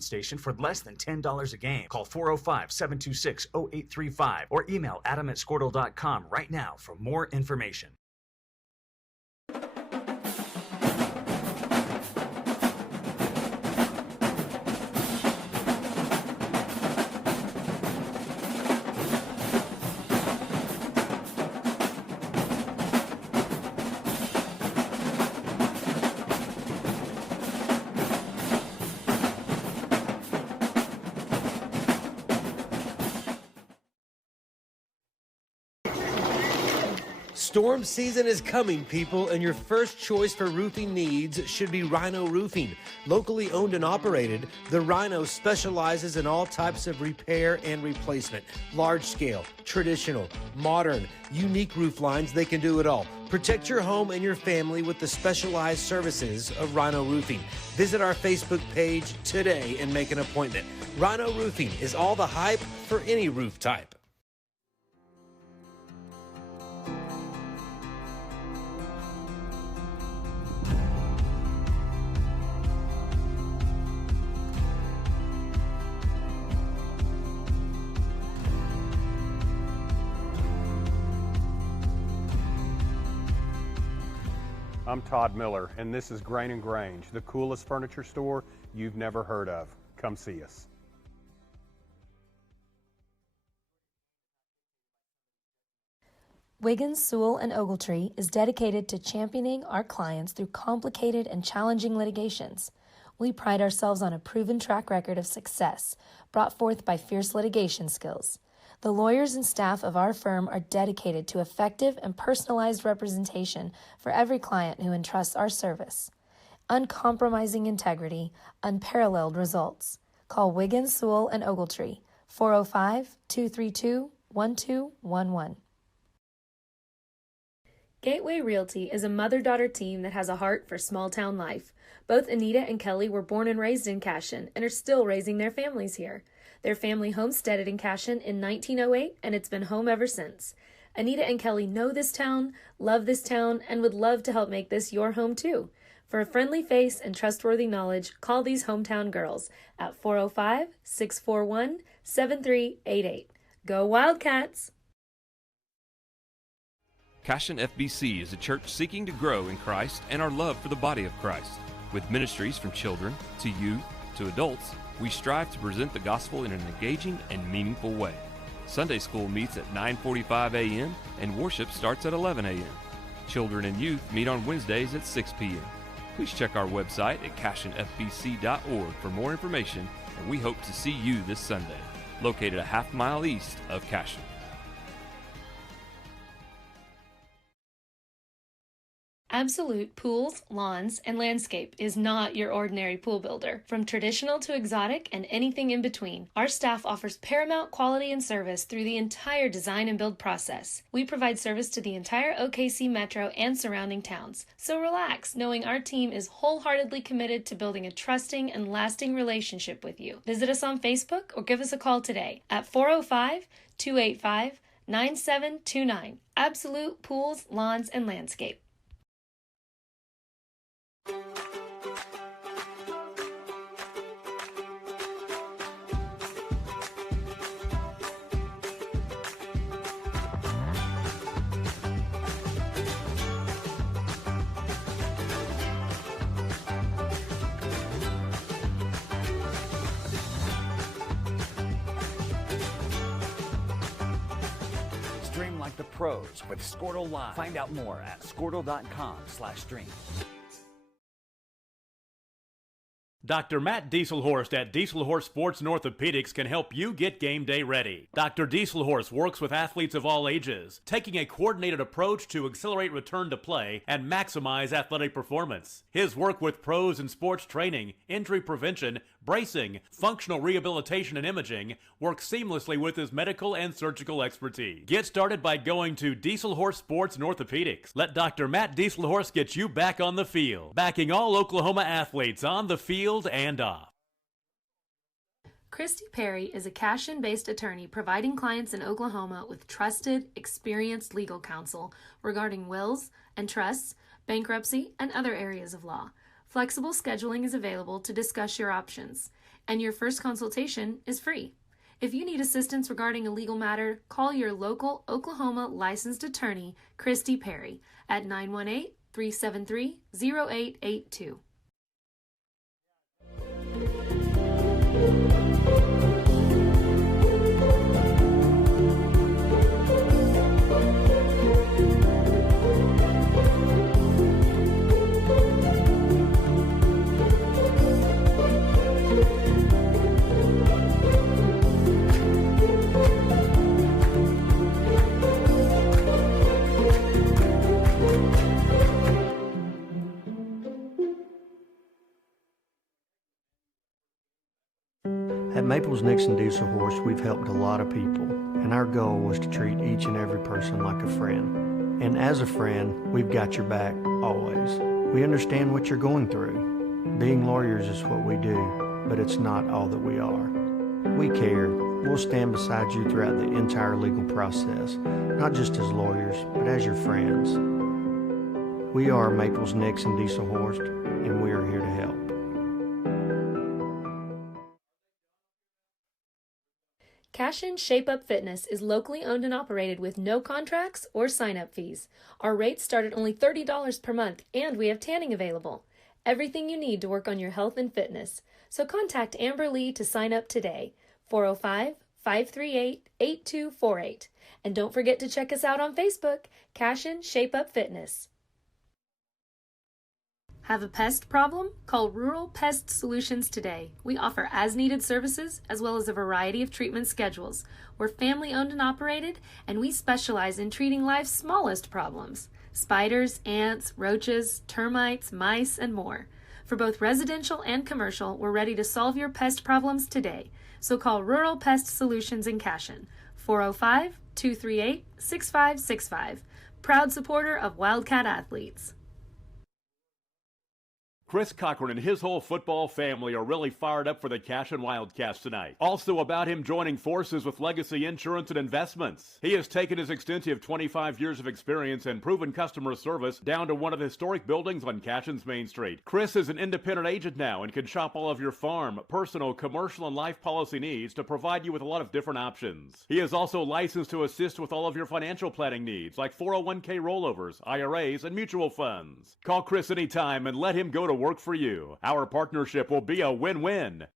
station for less than $10 a game. Call 405-726-0835 or email adam@squirtle.com right now for more information. Storm season is coming, people, and your first choice for roofing needs should be Rhino Roofing. Locally owned and operated, the Rhino specializes in all types of repair and replacement. Large scale, traditional, modern, unique roof lines, they can do it all. Protect your home and your family with the specialized services of Rhino Roofing. Visit our Facebook page today and make an appointment. Rhino Roofing is all the hype for any roof type. I'm Todd Miller, and this is Grain & Grange, the coolest furniture store you've never heard of. Come see us. Wiggins, Sewell & Ogletree is dedicated to championing our clients through complicated and challenging litigations. We pride ourselves on a proven track record of success brought forth by fierce litigation skills. The lawyers and staff of our firm are dedicated to effective and personalized representation for every client who entrusts our service. Uncompromising integrity, unparalleled results. Call Wiggins, Sewell & Ogletree, 405-232-1211. Gateway Realty is a mother-daughter team that has a heart for small-town life. Both Anita and Kelly were born and raised in Cashion and are still raising their families here. Their family homesteaded in Cashion in 1908, and it's been home ever since. Anita and Kelly know this town, love this town, and would love to help make this your home too. For a friendly face and trustworthy knowledge, call these hometown girls at 405-641-7388. Go Wildcats! Cashion FBC is a church seeking to grow in Christ and our love for the body of Christ. With ministries from children to youth to adults, we strive to present the gospel in an engaging and meaningful way. Sunday school meets at 9:45 a.m. and worship starts at 11 a.m. Children and youth meet on Wednesdays at 6 p.m. Please check our website at cashionfbc.org for more information, and we hope to see you this Sunday, located a half-mile east of Cashion. Absolute Pools, Lawns, and Landscape is not your ordinary pool builder. From traditional to exotic and anything in between, our staff offers paramount quality and service through the entire design and build process. We provide service to the entire OKC metro and surrounding towns. So relax, knowing our team is wholeheartedly committed to building a trusting and lasting relationship with you. Visit us on Facebook or give us a call today at 405-285-9729. Absolute Pools, Lawns, and Landscape. Stream like the pros with Squirtle Live. Find out more at squirtle.com/stream. Dr. Matt Dieselhorst at Dieselhorst Sports and Orthopedics can help you get game day ready. Dr. Dieselhorst works with athletes of all ages, taking a coordinated approach to accelerate return to play and maximize athletic performance. His work with pros in sports training, injury prevention, bracing, functional rehabilitation, and imaging works seamlessly with his medical and surgical expertise. Get started by going to Dieselhorst Sports and Orthopedics. Let Dr. Matt Dieselhorst get you back on the field, backing all Oklahoma athletes on the field and off. Christy Perry is a Cashion-based attorney providing clients in Oklahoma with trusted, experienced legal counsel regarding wills and trusts, bankruptcy, and other areas of law. Flexible scheduling is available to discuss your options. and your first consultation is free. If you need assistance regarding a legal matter, call your local Oklahoma licensed attorney, Christy Perry, at 918-373-0882. At Maples Nixon Diesel Horse, we've helped a lot of people, and our goal was to treat each and every person like a friend. And as a friend, we've got your back, always. We understand what you're going through. Being lawyers is what we do, but it's not all that we are. We care. We'll stand beside you throughout the entire legal process, not just as lawyers, but as your friends. We are Maples Nixon Diesel Horse, and we are here to help. Cashion Shape-Up Fitness is locally owned and operated with no contracts or sign-up fees. Our rates start at only $30 per month, and we have tanning available. Everything you need to work on your health and fitness. So contact Amber Lee to sign up today, 405-538-8248. And don't forget to check us out on Facebook, Cashion Shape-Up Fitness. Have a pest problem? Call Rural Pest Solutions today. We offer as-needed services as well as a variety of treatment schedules. We're family-owned and operated, and we specialize in treating life's smallest problems: spiders, ants, roaches, termites, mice, and more. For both residential and commercial, we're ready to solve your pest problems today. So call Rural Pest Solutions in Cashion, 405-238-6565. Proud supporter of Wildcat athletes. Chris Cochran and his whole football family are really fired up for the Cashion Wildcats tonight. Also about him joining forces with Legacy Insurance and Investments. He has taken his extensive 25 years of experience and proven customer service down to one of the historic buildings on Cashion's Main Street. Chris is an independent agent now and can shop all of your farm, personal, commercial, and life policy needs to provide you with a lot of different options. He is also licensed to assist with all of your financial planning needs like 401k rollovers, IRAs, and mutual funds. Call Chris anytime and let him go to work for you. Our partnership will be a win-win.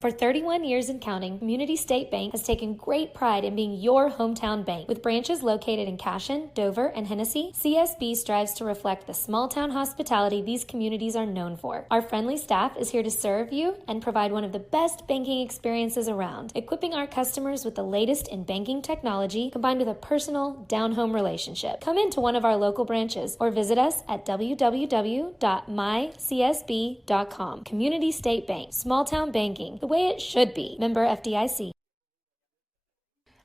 For 31 years and counting, Community State Bank has taken great pride in being your hometown bank. With branches located in Cashion, Dover, and Hennessy, CSB strives to reflect the small-town hospitality these communities are known for. Our friendly staff is here to serve you and provide one of the best banking experiences around, equipping our customers with the latest in banking technology combined with a personal, down-home relationship. Come into one of our local branches or visit us at www.mycsb.com. Community State Bank, small-town banking, the way it should be. Member FDIC.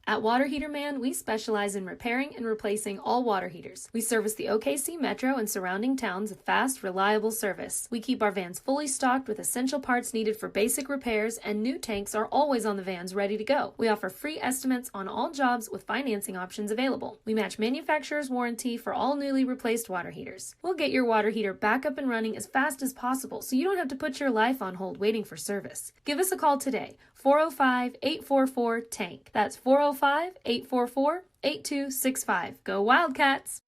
At Water Heater Man, we specialize in repairing and replacing all water heaters. We service the OKC Metro and surrounding towns with fast, reliable service. We keep our vans fully stocked with essential parts needed for basic repairs, and new tanks are always on the vans ready to go. We offer free estimates on all jobs with financing options available. We match manufacturer's warranty for all newly replaced water heaters. We'll get your water heater back up and running as fast as possible so you don't have to put your life on hold waiting for service. Give us a call today, 405-844-TANK. That's 405-844-8265. Go Wildcats!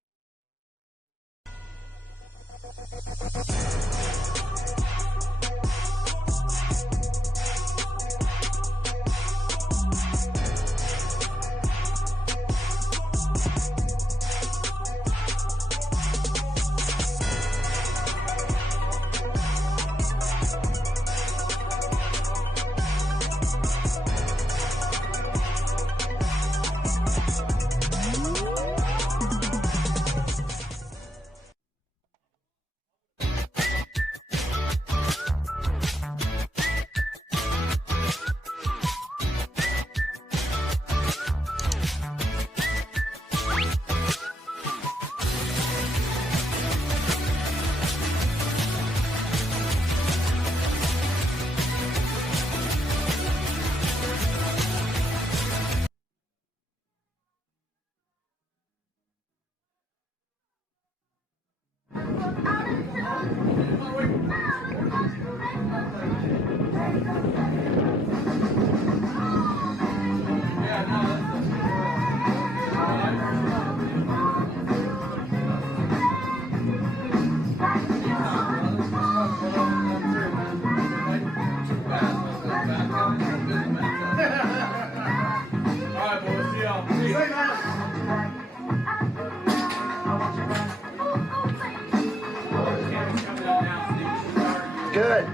Good.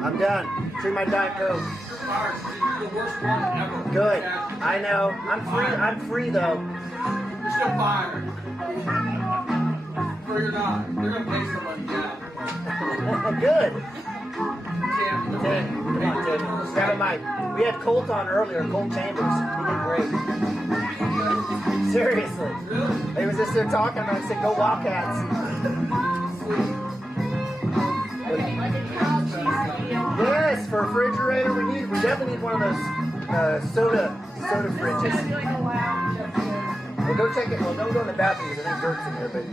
I'm done. Treat my Diet Coke. Good. I know. I'm free though. You're still fired. Or you're not. They're gonna pay somebody down. Good. Come on, Tim. Grab a mic. We had Colt on earlier, Colt Chambers. He did great. Seriously. He was just there talking about it. Said, go Wildcats. Yes, for a refrigerator we definitely need one of those soda fridges. Well, go check it. Well, don't go in the bathroom because I think dirt's in there, but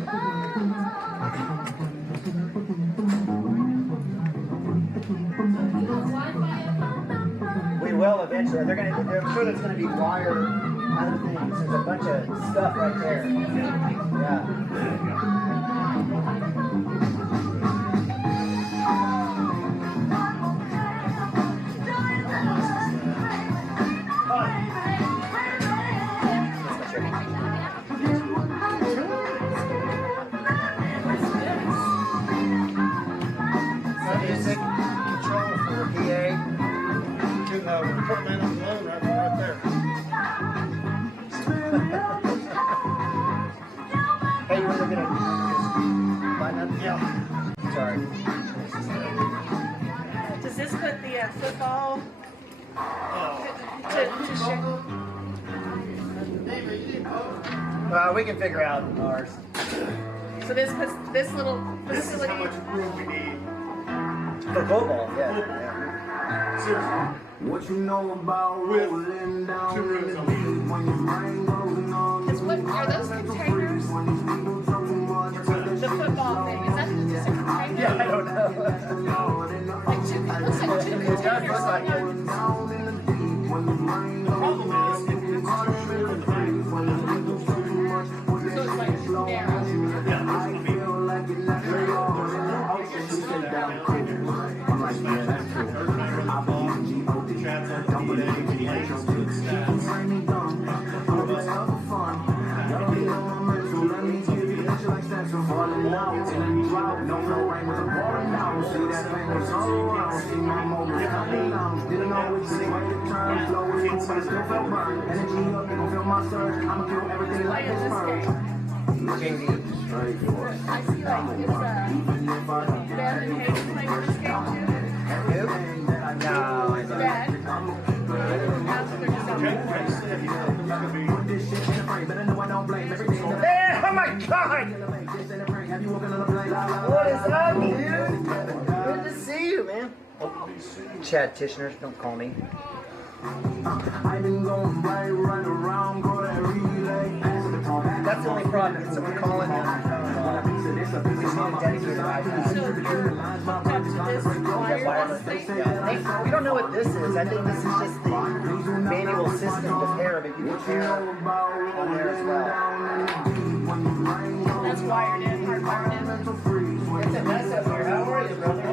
we will eventually. I'm sure there's gonna be wire other things. There's a bunch of stuff right there. Yeah. Music control for PA. Put man on the loan right there. Hey, you want to look at it? Line up? Yeah. Sorry. Does this put the football to share? We can figure out ours. So this puts this little facility. How much room we need. For football, yeah. Seriously. What you know about rolling down 2 rooms on each. Are those containers? The football thing, is that just a container? Yeah, I don't know. Like two, it looks like two It does containers. look like it. The problem is, if it's too short of the bank, So it's like narrow. yeah, there's going to be JV. I see like it's Beth and Hayden playing for this game too. Who? No, I don't. Beth. They're just out Hey, oh my God! What is up, dude? Good to see you, man. Oh, Chad Tishner, don't call me. That's the only problem. So we're calling him. We just need a dedicated iPad. So you're hooked up to this wireless thing? Yeah, we don't know what this is. I think this is just the manual system to pair, but you can pair on there as well. That's wired in, hardwired in. It's a mess up here. How are you, brother? It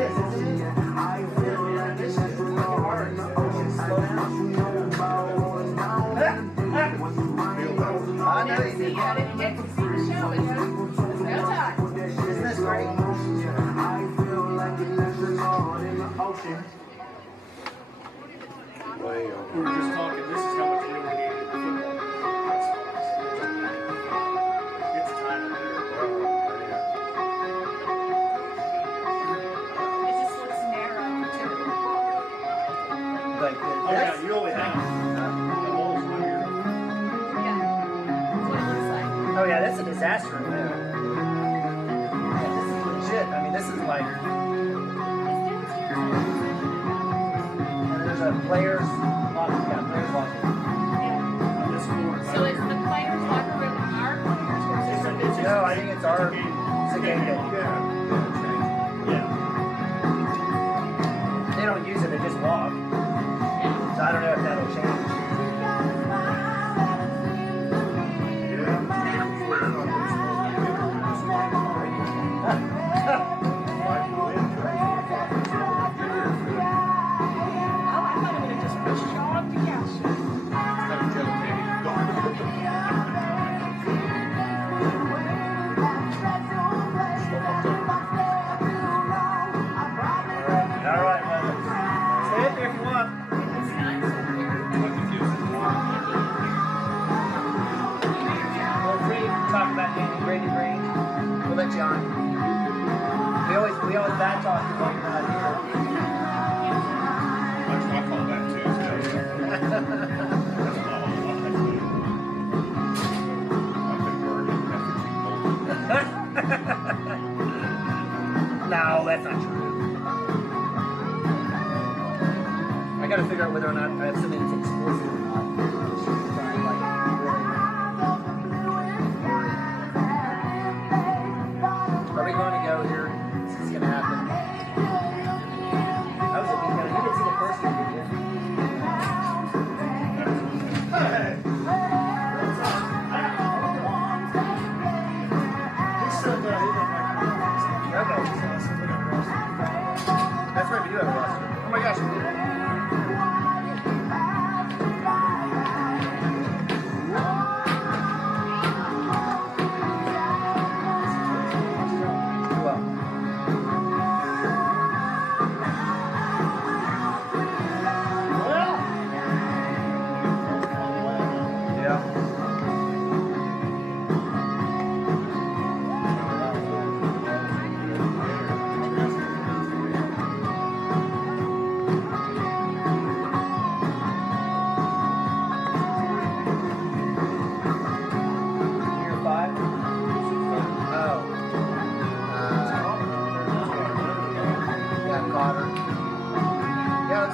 is, isn't it? This is really hard. Slow down. I know you did. I didn't get to see the show. It's no time. Isn't this great? we were just talking, this is how much you would need in football. It's time in there. It just looks narrow too. Like Oh yeah, you only have the holes in here. Yeah. That's what it looks like. Oh yeah, that's a disaster in there. Yeah, this is legit. I mean, this is like. And there's a players locker. Yeah, players locker. So it's the players' locker room in our players' or is it business? No, I think it's our. It's a game day. Yeah. They don't use it got you on. We always bad talk you while you're not here. I call that Tuesday. That's my whole life. No, that's not true. I gotta figure out whether or not I have something that's explicit or not. Are we going to go here? Is this gonna happen? How was it because you didn't see the first one, did you? Okay. That's right, we do have a roster. Oh my gosh.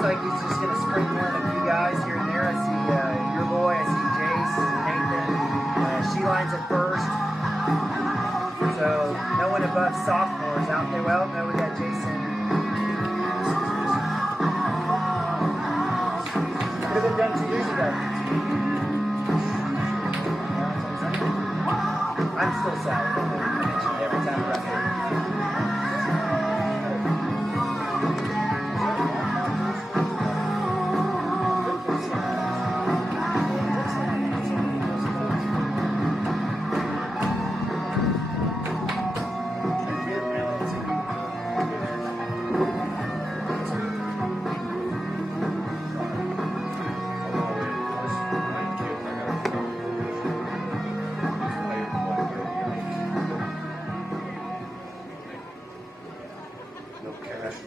Like he's just going to sprinkle in a few guys here and there. I see your boy, I see Jace, Nathan, She-Line's at first. So no one above sophomores out there. Well, no, we got Jason. Could have been done 2 years ago. I'm still sad. I mention it every time we're up here.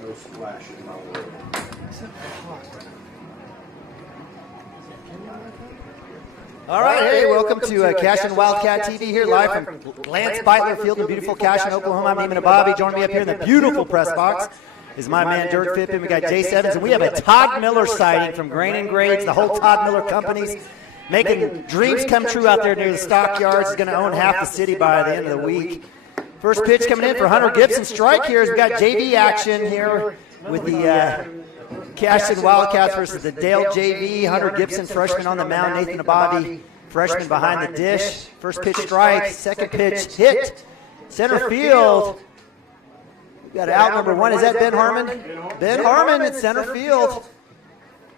No splash in my world. All right, hey, welcome to Cashion Wildcat TV here live from Lance Beitler Field in beautiful Cashion, Oklahoma. I'm Neiman Bobby. Joining me up here in the beautiful press box is my man Dirk Phippen. We got Jace Evans, and we have a Todd Miller sighting from Grain and Grades, the whole Todd Miller companies, making dreams come true out there near the stockyards. He's going to own half the city by the end of the week. First pitch coming in for Hunter Gibson. Strike here as we got JV action here with the Cashion Wildcats versus the Dale JV. Hunter Gibson, freshman on the mound. Nathan Ababi, freshman behind the dish. First pitch strike. Second pitch hit. Center field. We've got out number 1. Is that Ben Harmon? Ben Harmon at center field.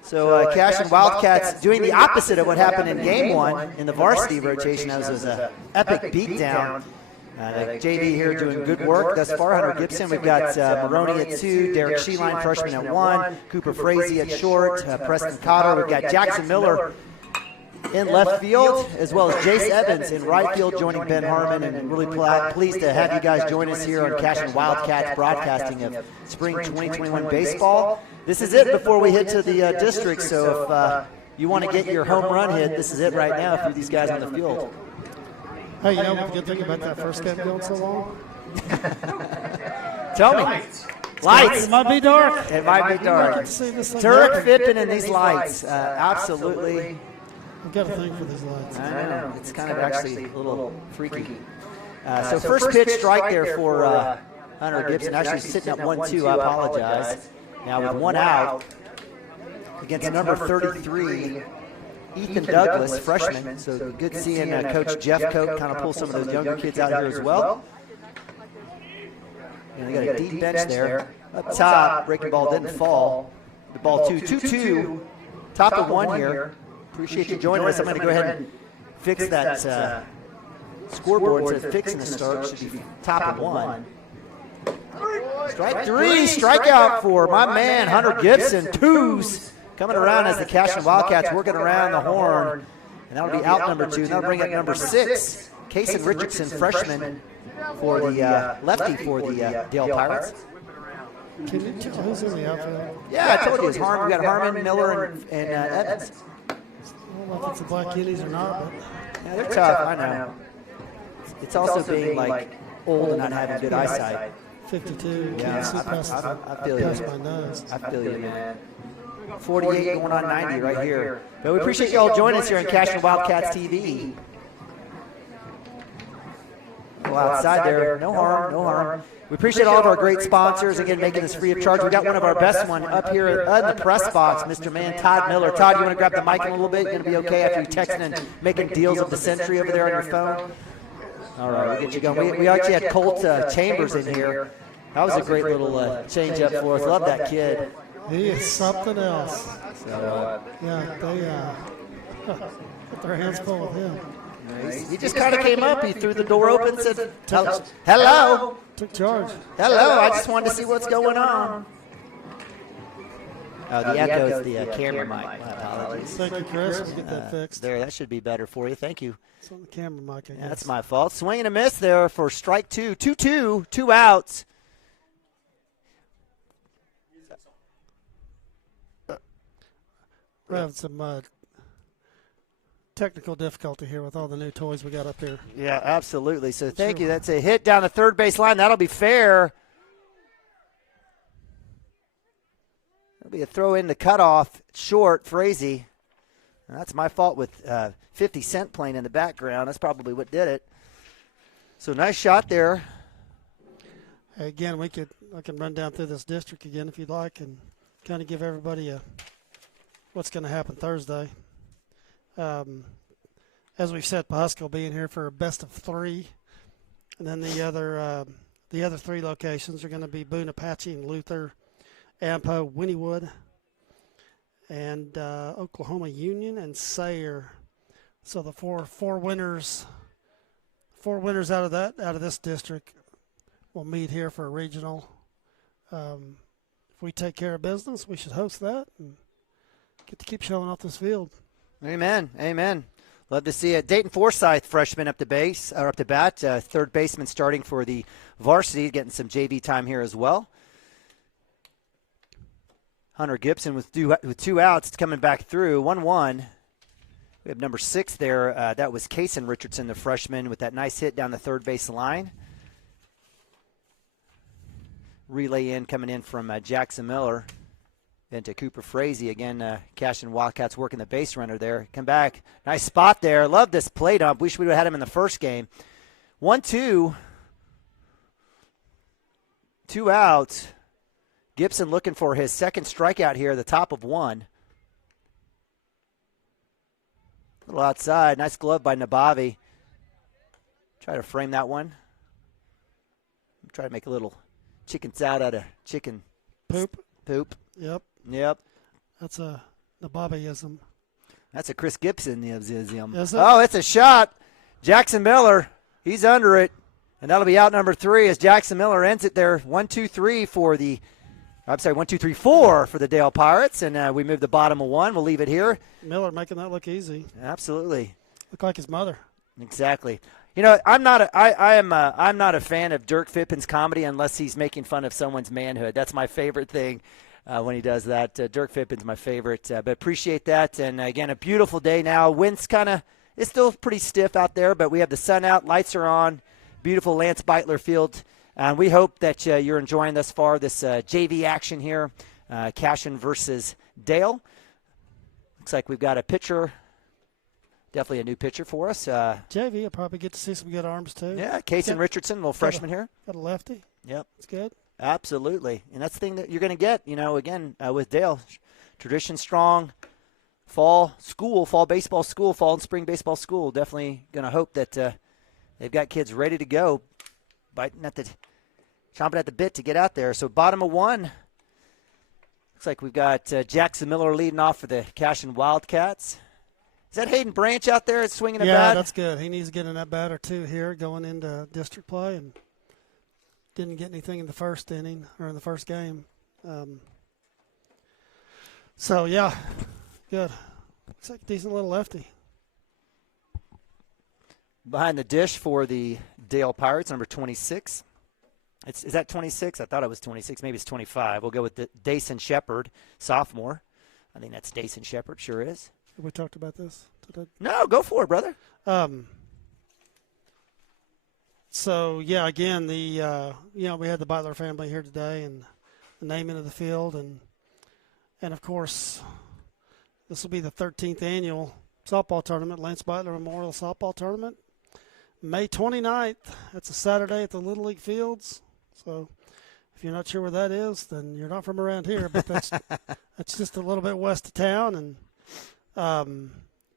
So Cashion Wildcats doing the opposite of what happened in game 1 in the varsity rotation. That was an epic beatdown. The JV here doing good work thus far. Hunter Gibson. We've got Maroney at 2, Derek She-Line, freshman at 1, Cooper Frazee at short, Preston Cotter. We've got Jackson Miller in left field, as well as Jace Evans in right field joining Ben Harmon. And really pleased to have you guys join us here on Cashion Wildcats broadcasting of spring 2021 baseball. This is it before we head to the district. So if you want to get your home run hit, this is it right now for these guys on the field. Hey, you know what the good thing about that first game going so long? Tell me. Lights. It might be dark. It might be dark. Turek Phippen and these lights. Absolutely. I've got a thing for these lights. I know. It's kind of actually a little freaky. So first pitch strike there for Hunter Gibson. Actually sitting at 1-2. I apologize. Now with 1 out against number 33. Ethan Douglas, freshman, so good seeing Coach Jeff Coke kind of pull some of those younger kids out here as well. And we got a deep bench there. Up top, breaking ball didn't fall. The ball 2-2, top of 1 here. Appreciate you joining us. I'm going to go ahead and fix that scoreboard. It says fixing the start. Should be top of 1. Strike 3, strikeout for my man Hunter Gibson. 2s. Coming around as the Cashion Wildcats working around the horn. And that'll be out number 2. And that'll bring up number 6 Casey Richardson, freshman, for the lefty for the Dale Pirates. Can you tell who's in the outfield? Yeah, I told you. We got Harmon, Miller, and Evans. I don't know if it's the Black Kitties or not, but yeah, they're tough. I know. It's also being like old and not having good eyesight. 52. Yeah, I feel you. Past my nose. I feel you, man. 48 going on 90 right here. But we appreciate you all joining us here on Cashion Wildcats TV. Go outside there. No harm, no harm. We appreciate all of our great sponsors, again, making this free of charge. We got one of our best one up here in the press box, Mr. Man, Todd Miller. Todd, you want to grab the mic in a little bit? You're going to be okay after you texting and making deals of the century over there on your phone? All right, we'll get you going. We actually had Colt Chambers in here. That was a great little change up for us. Love that kid. He is something else. So, yeah, they put their hands full with him. He just kind of came up. He threw the door open and said, hello. Took charge. Hello, I just wanted to see what's going on. Oh, the echo is the camera mic. My apologies. Thank you, Chris. We'll get that fixed. There, that should be better for you. Thank you. It's on the camera mic, I guess. That's my fault. Swing and a miss there for strike 2. 2-2, 2 outs. We're having some technical difficulty here with all the new toys we got up here. Yeah, absolutely. So thank you. That's a hit down the third base line. That'll be fair. That'll be a throw in the cutoff short, Frazee. And that's my fault with 50 Cent playing in the background. That's probably what did it. So nice shot there. Again, I can run down through this district again if you'd like and kind of give everybody what's going to happen Thursday. As we've said, Pahusco will be in here for a best of 3, and then the other 3 locations are going to be Boone Apache and Luther, Ampo, Wynnewood, and Oklahoma Union and Sayre. So the four winners out of this district will meet here for a regional. If we take care of business, we should host that and get to keep showing off this field. Amen. Amen. Love to see it. Dayton Forsyth, freshman up to bat. Third baseman starting for the varsity, getting some JV time here as well. Hunter Gibson with 2 outs. It's coming back through. 1-1. We have number 6 there. That was Casey Richardson, the freshman, with that nice hit down the third base line. Relay in coming in from Jackson Miller. Then to Cooper Frazee. Again, Cashion Wildcats working the base runner there. Come back. Nice spot there. Love this play dump. Wish we would have had him in the first game. 1-2. 2 outs. Gibson looking for his second strikeout here, the top of 1. A little outside. Nice glove by Nabavi. Try to frame that one. Try to make a little chicken salad out of chicken poop. Yep. That's a Nabavi-ism. That's a Chris Gibson-ism. Is it? Oh, it's a shot. Jackson Miller, he's under it. And that'll be out number 3 as Jackson Miller ends it there. 1-2-3 for the – 1-2-3-4 for the Dale Pirates. And we move the bottom of 1. We'll leave it here. Miller making that look easy. Absolutely. Look like his mother. Exactly. You know, I'm not a fan of Dirk Fippin's comedy unless he's making fun of someone's manhood. That's my favorite thing. When he does that. Dirk Fippin's my favorite, but appreciate that. And, again, a beautiful day now. Wind's it's still pretty stiff out there, but we have the sun out, lights are on, beautiful Lance Beitler Field. And we hope that you're enjoying thus far this JV action here, Cashion versus Dale. Looks like we've got a pitcher, definitely a new pitcher for us. JV will probably get to see some good arms, too. Yeah, Casey Richardson, little freshman here. Got a lefty. Yep. That's good. Absolutely. And that's the thing that you're going to get, again, with Dale. Tradition strong, fall baseball school, fall and spring baseball school. Definitely going to hope that they've got kids ready to go, chomping at the bit to get out there. So bottom of 1. Looks like we've got Jackson Miller leading off for the Cashion Wildcats. Is that Hayden Branch out there swinging a bat? Yeah, that's good. He needs to get in that bat or 2 here going into district play and didn't get anything in the first inning or in the first game. So, yeah, good. Looks like a decent little lefty. Behind the dish for the Dale Pirates, number 26. Is that 26? I thought it was 26. Maybe it's 25. We'll go with the Dason Shepard, sophomore. I think that's Dason Shepard. Sure is. Have we talked about this today? No, go for it, brother. So, yeah, again, we had the Beitler family here today and the naming of the field. And of course, this will be the 13th annual softball tournament, Lance Beitler Memorial Softball Tournament. May 29th. That's a Saturday at the Little League Fields. So if you're not sure where that is, then you're not from around here. But that's just a little bit west of town. And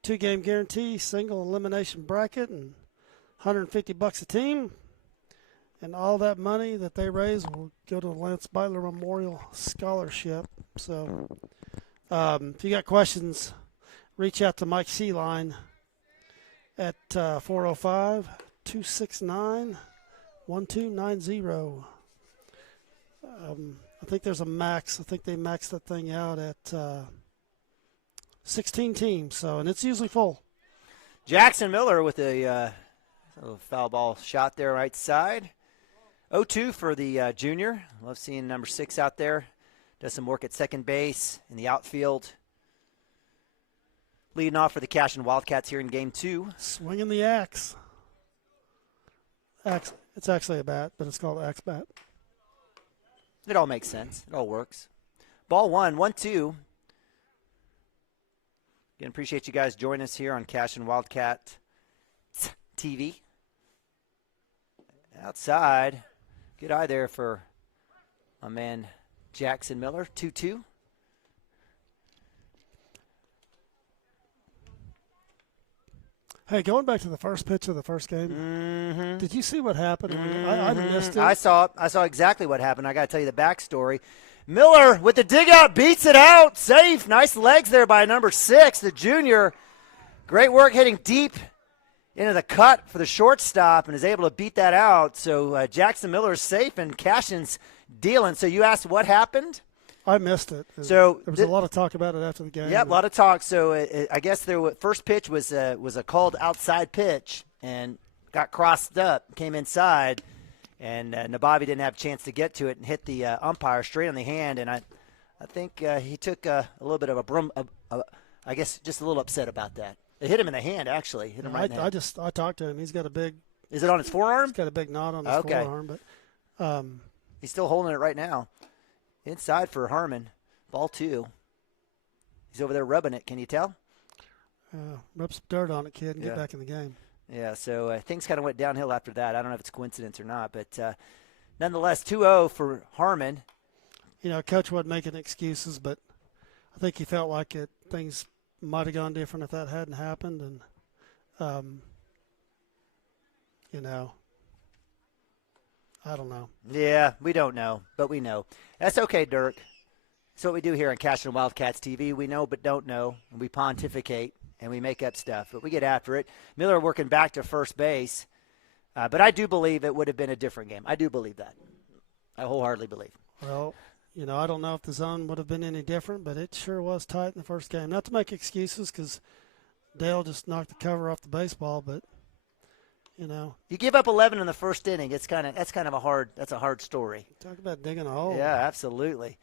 2-game guarantee, single elimination bracket, and $150 a team. And all that money that they raise will go to the Lance Beitler Memorial Scholarship. So if you got questions, reach out to Mike Sealine at 405-269-1290. I think there's a max. I think they maxed that thing out at 16 teams. So, and it's usually full. Jackson Miller with a little foul ball shot there right side. 0-2 for the junior. Love seeing number 6 out there. Does some work at second base in the outfield. Leading off for the Cashion Wildcats here in Game 2. Swinging the axe. It's actually a bat, but it's called axe bat. It all makes sense. It all works. Ball 1-1-2. Again, appreciate you guys joining us here on Cashion Wildcat TV. Outside. Good eye there for my man Jackson Miller. 2-2. Hey, going back to the first pitch of the first game, did you see what happened? I missed it. I saw exactly what happened. I got to tell you the backstory. Miller with the dig out, beats it out. Safe. Nice legs there by number 6, the junior. Great work hitting deep into the cut for the shortstop and is able to beat that out. So Jackson Miller is safe and Cashion's dealing. So you asked what happened? I missed it. So there was a lot of talk about it after the game. Yeah, a lot of talk. So I guess first pitch was a called outside pitch and got crossed up, came inside, and Nabavi didn't have a chance to get to it and hit the umpire straight on the hand. And I think he took a little bit of I guess just a little upset about that. It hit him in the hand, actually. Hit him right in the hand. I talked to him. He's got a big. Is it on his forearm? He's got a big knot on his forearm, but he's still holding it right now. Inside for Harmon. Ball 2. He's over there rubbing it. Can you tell? Rub some dirt on it, kid, and get back in the game. Yeah, so things kind of went downhill after that. I don't know if it's coincidence or not, but nonetheless, 2-0 for Harmon. You know, Coach wasn't making excuses, but I think he felt like things might have gone different if that hadn't happened. And, you know, I don't know. Yeah, we don't know, but we know. That's okay, Dirk. That's what we do here on Cashion Wildcats TV. We know but don't know, and we pontificate, and we make up stuff, but we get after it. Miller working back to first base, but I do believe it would have been a different game. I do believe that. I wholeheartedly believe. Well, you know, I don't know if the zone would have been any different, but it sure was tight in the first game. Not to make excuses because Dale just knocked the cover off the baseball, but you know, you give up 11 in the first inning. That's kind of a hard story. Talk about digging a hole. Yeah, absolutely.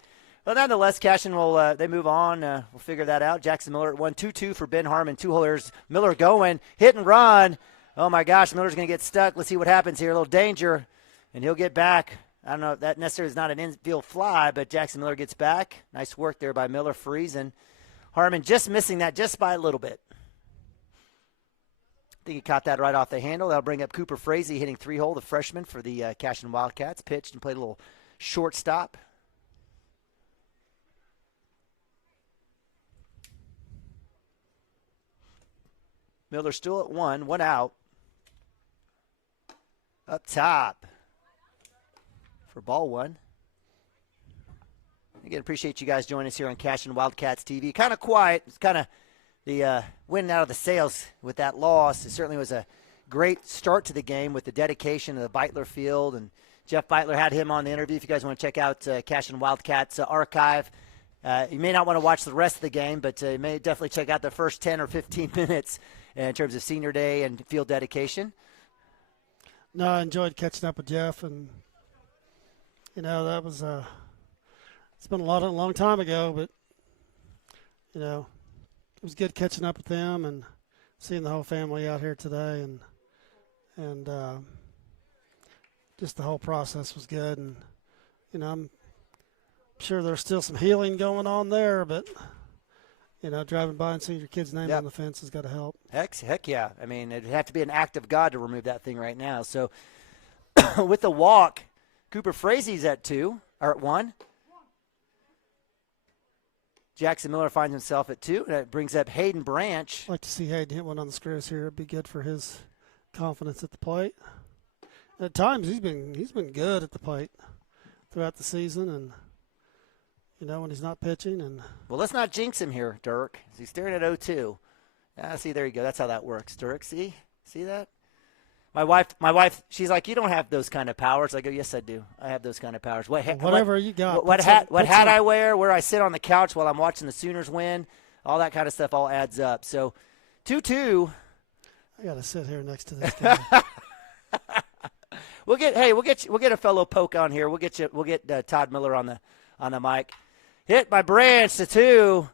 Well, nonetheless, Cashion will they move on. We'll figure that out. Jackson Miller at 1-2-2 for Ben Harmon. 2-holers. Miller going, hit and run. Oh my gosh, Miller's going to get stuck. Let's see what happens here. A little danger, and he'll get back. I don't know if that necessarily is not an infield fly, but Jackson Miller gets back. Nice work there by Miller freezing. Harmon just missing that just by a little bit. I think he caught that right off the handle. That'll bring up Cooper Frazee hitting 3-hole, the freshman for the Cashion Wildcats. Pitched and played a little shortstop. Miller still at 1 out. Up top for ball 1. Again, appreciate you guys joining us here on Cashion Wildcats TV. Kind of quiet. It's kind of the wind out of the sails with that loss. It certainly was a great start to the game with the dedication of the Beitler field. And Jeff Beitler had him on the interview. If you guys want to check out Cashion Wildcats archive, you may not want to watch the rest of the game, but you may definitely check out the first 10 or 15 minutes. in terms of senior day and field dedication? No, I enjoyed catching up with Jeff, and that was it's been a long time ago, but it was good catching up with them and seeing the whole family out here today, and just the whole process was good, and I'm sure there's still some healing going on there, but driving by and seeing your kid's name on the fence has got to help. Heck yeah. I mean, it'd have to be an act of God to remove that thing right now. So with the walk, Cooper Frazie's at 2 or at 1. Jackson Miller finds himself at 2. And that brings up Hayden Branch. I'd like to see Hayden hit one on the screws here. It'd be good for his confidence at the plate. And at times he's been good at the plate throughout the season, and when he's not pitching. And well, let's not jinx him here, Dirk. He's staring at 0-2. See, there you go. That's how that works, Dirk. See that? My wife, she's like, you don't have those kind of powers. I go, yes, I do. I have those kind of powers. Whatever you got. What hat I wear, where I sit on the couch while I'm watching the Sooners win, all that kind of stuff all adds up. So, 2-2. I got to sit here next to this guy. We'll get a fellow poke on here. We'll get Todd Miller on the mic. Hit by Branch to 2.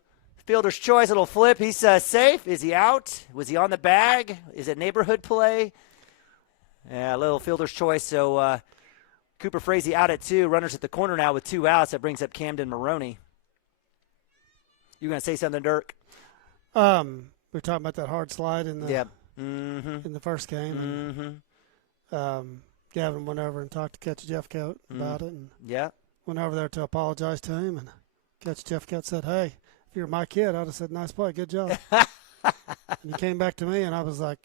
Fielder's choice, little flip. He's safe. Is he out? Was he on the bag? Is it neighborhood play? Yeah, a little fielder's choice. So Cooper Frazie out at 2. Runners at the corner now with 2 outs. That brings up Camden Maroney. You going to say something, Dirk? We were talking about that hard slide in the in the first game. And, Gavin went over and talked to Coach Jeffcoat about it. And went over there to apologize to him. And Coach Jeffcoat said, hey, if you're my kid, I'd have said, nice play, good job. And he came back to me, and I was like,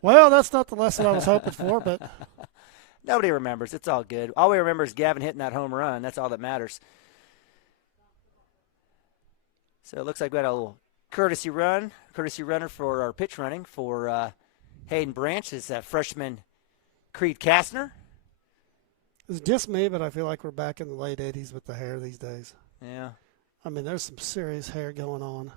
well, that's not the lesson I was hoping for. But nobody remembers. It's all good. All we remember is Gavin hitting that home run. That's all that matters. So it looks like we had a little courtesy runner for our pitch running for Hayden Branch. Is freshman Creed Kastner. It's just me, but I feel like we're back in the late 80s with the hair these days. Yeah. I mean, there's some serious hair going on.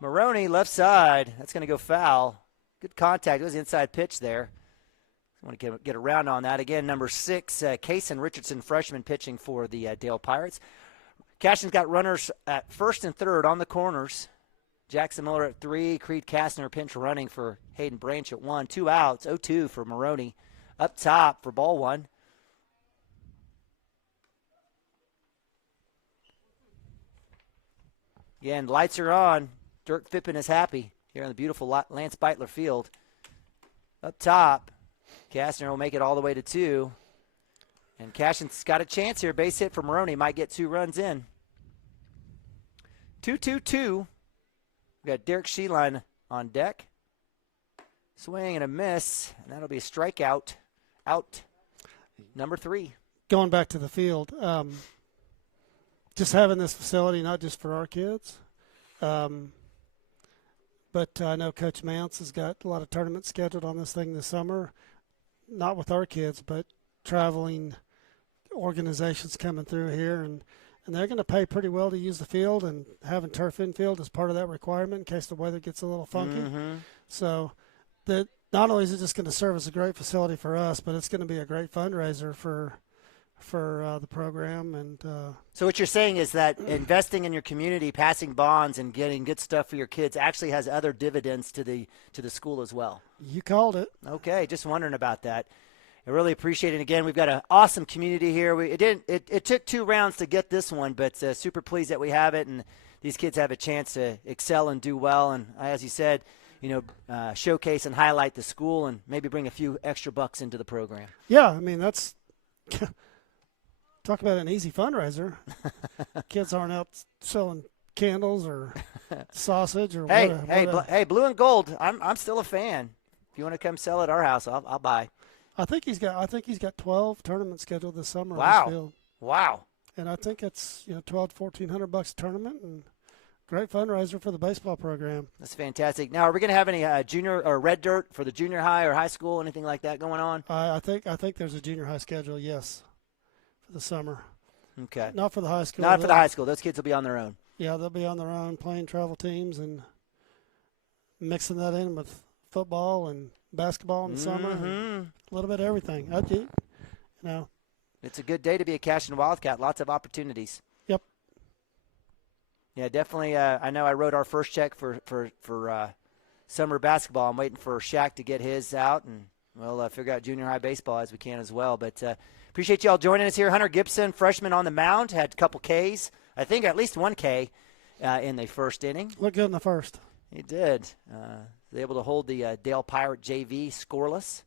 Maroney, left side. That's going to go foul. Good contact. It was inside pitch there. I want to get around on that. Again, number 6, Kason Richardson, freshman, pitching for the Dale Pirates. Cashion's got runners at first and third on the corners. Jackson Miller at 3. Creed Kastner pinch running for Hayden Branch at 1. 2 outs. 0-2 for Maroney. Up top for ball 1. Again, lights are on. Dirk Phippen is happy here on the beautiful Lance Beitler Field. Up top, Kastner will make it all the way to 2. And Cashion's got a chance here. Base hit for Maroney. Might get 2 runs in. 2-2-2. We got Derek Sheeline on deck. Swing and a miss. And that'll be a strikeout. Out. Number 3. Going back to the field, just having this facility, not just for our kids, but I know Coach Mance has got a lot of tournaments scheduled on this thing this summer, not with our kids, but traveling organizations coming through here, and they're going to pay pretty well to use the field, and having turf infield is part of that requirement in case the weather gets a little funky. So that not only is it just going to serve as a great facility for us, but it's going to be a great fundraiser for the program. And so what you're saying is that investing in your community, passing bonds, and getting good stuff for your kids actually has other dividends to the school as well. You called it. Okay, just wondering about that. I really appreciate it. Again, we've got an awesome community here. It took 2 rounds to get this one, but super pleased that we have it, and these kids have a chance to excel and do well. And as you said, showcase and highlight the school, and maybe bring a few extra bucks into the program. Yeah, I mean that's. Talk about an easy fundraiser. Kids aren't out selling candles or sausage or whatever. Hey, blue and gold. I'm still a fan. If you want to come sell at our house, I'll buy. I think he's got 12 tournaments scheduled this summer. Wow. On this field. Wow. And I think it's $1,200 to $1,400 a tournament, and great fundraiser for the baseball program. That's fantastic. Now, are we going to have any junior or red dirt for the junior high or high school, anything like that going on? I think there's a junior high schedule. Yes. The summer. Okay. Not for the high school. Not for the high school. Those kids will be on their own. Yeah, they'll be on their own playing travel teams and mixing that in with football and basketball in the summer, and a little bit of everything. It's a good day to be a Cashion Wildcat. Lots of opportunities. Yep. Yeah, definitely. I know I wrote our first check for summer basketball. I'm waiting for Shaq to get his out, and we'll figure out junior high baseball as we can as well. But appreciate you all joining us here. Hunter Gibson, freshman on the mound, had a couple Ks. I think at least one K in the first inning. Looked good in the first. He did. They able to hold the Dale Pirate JV scoreless.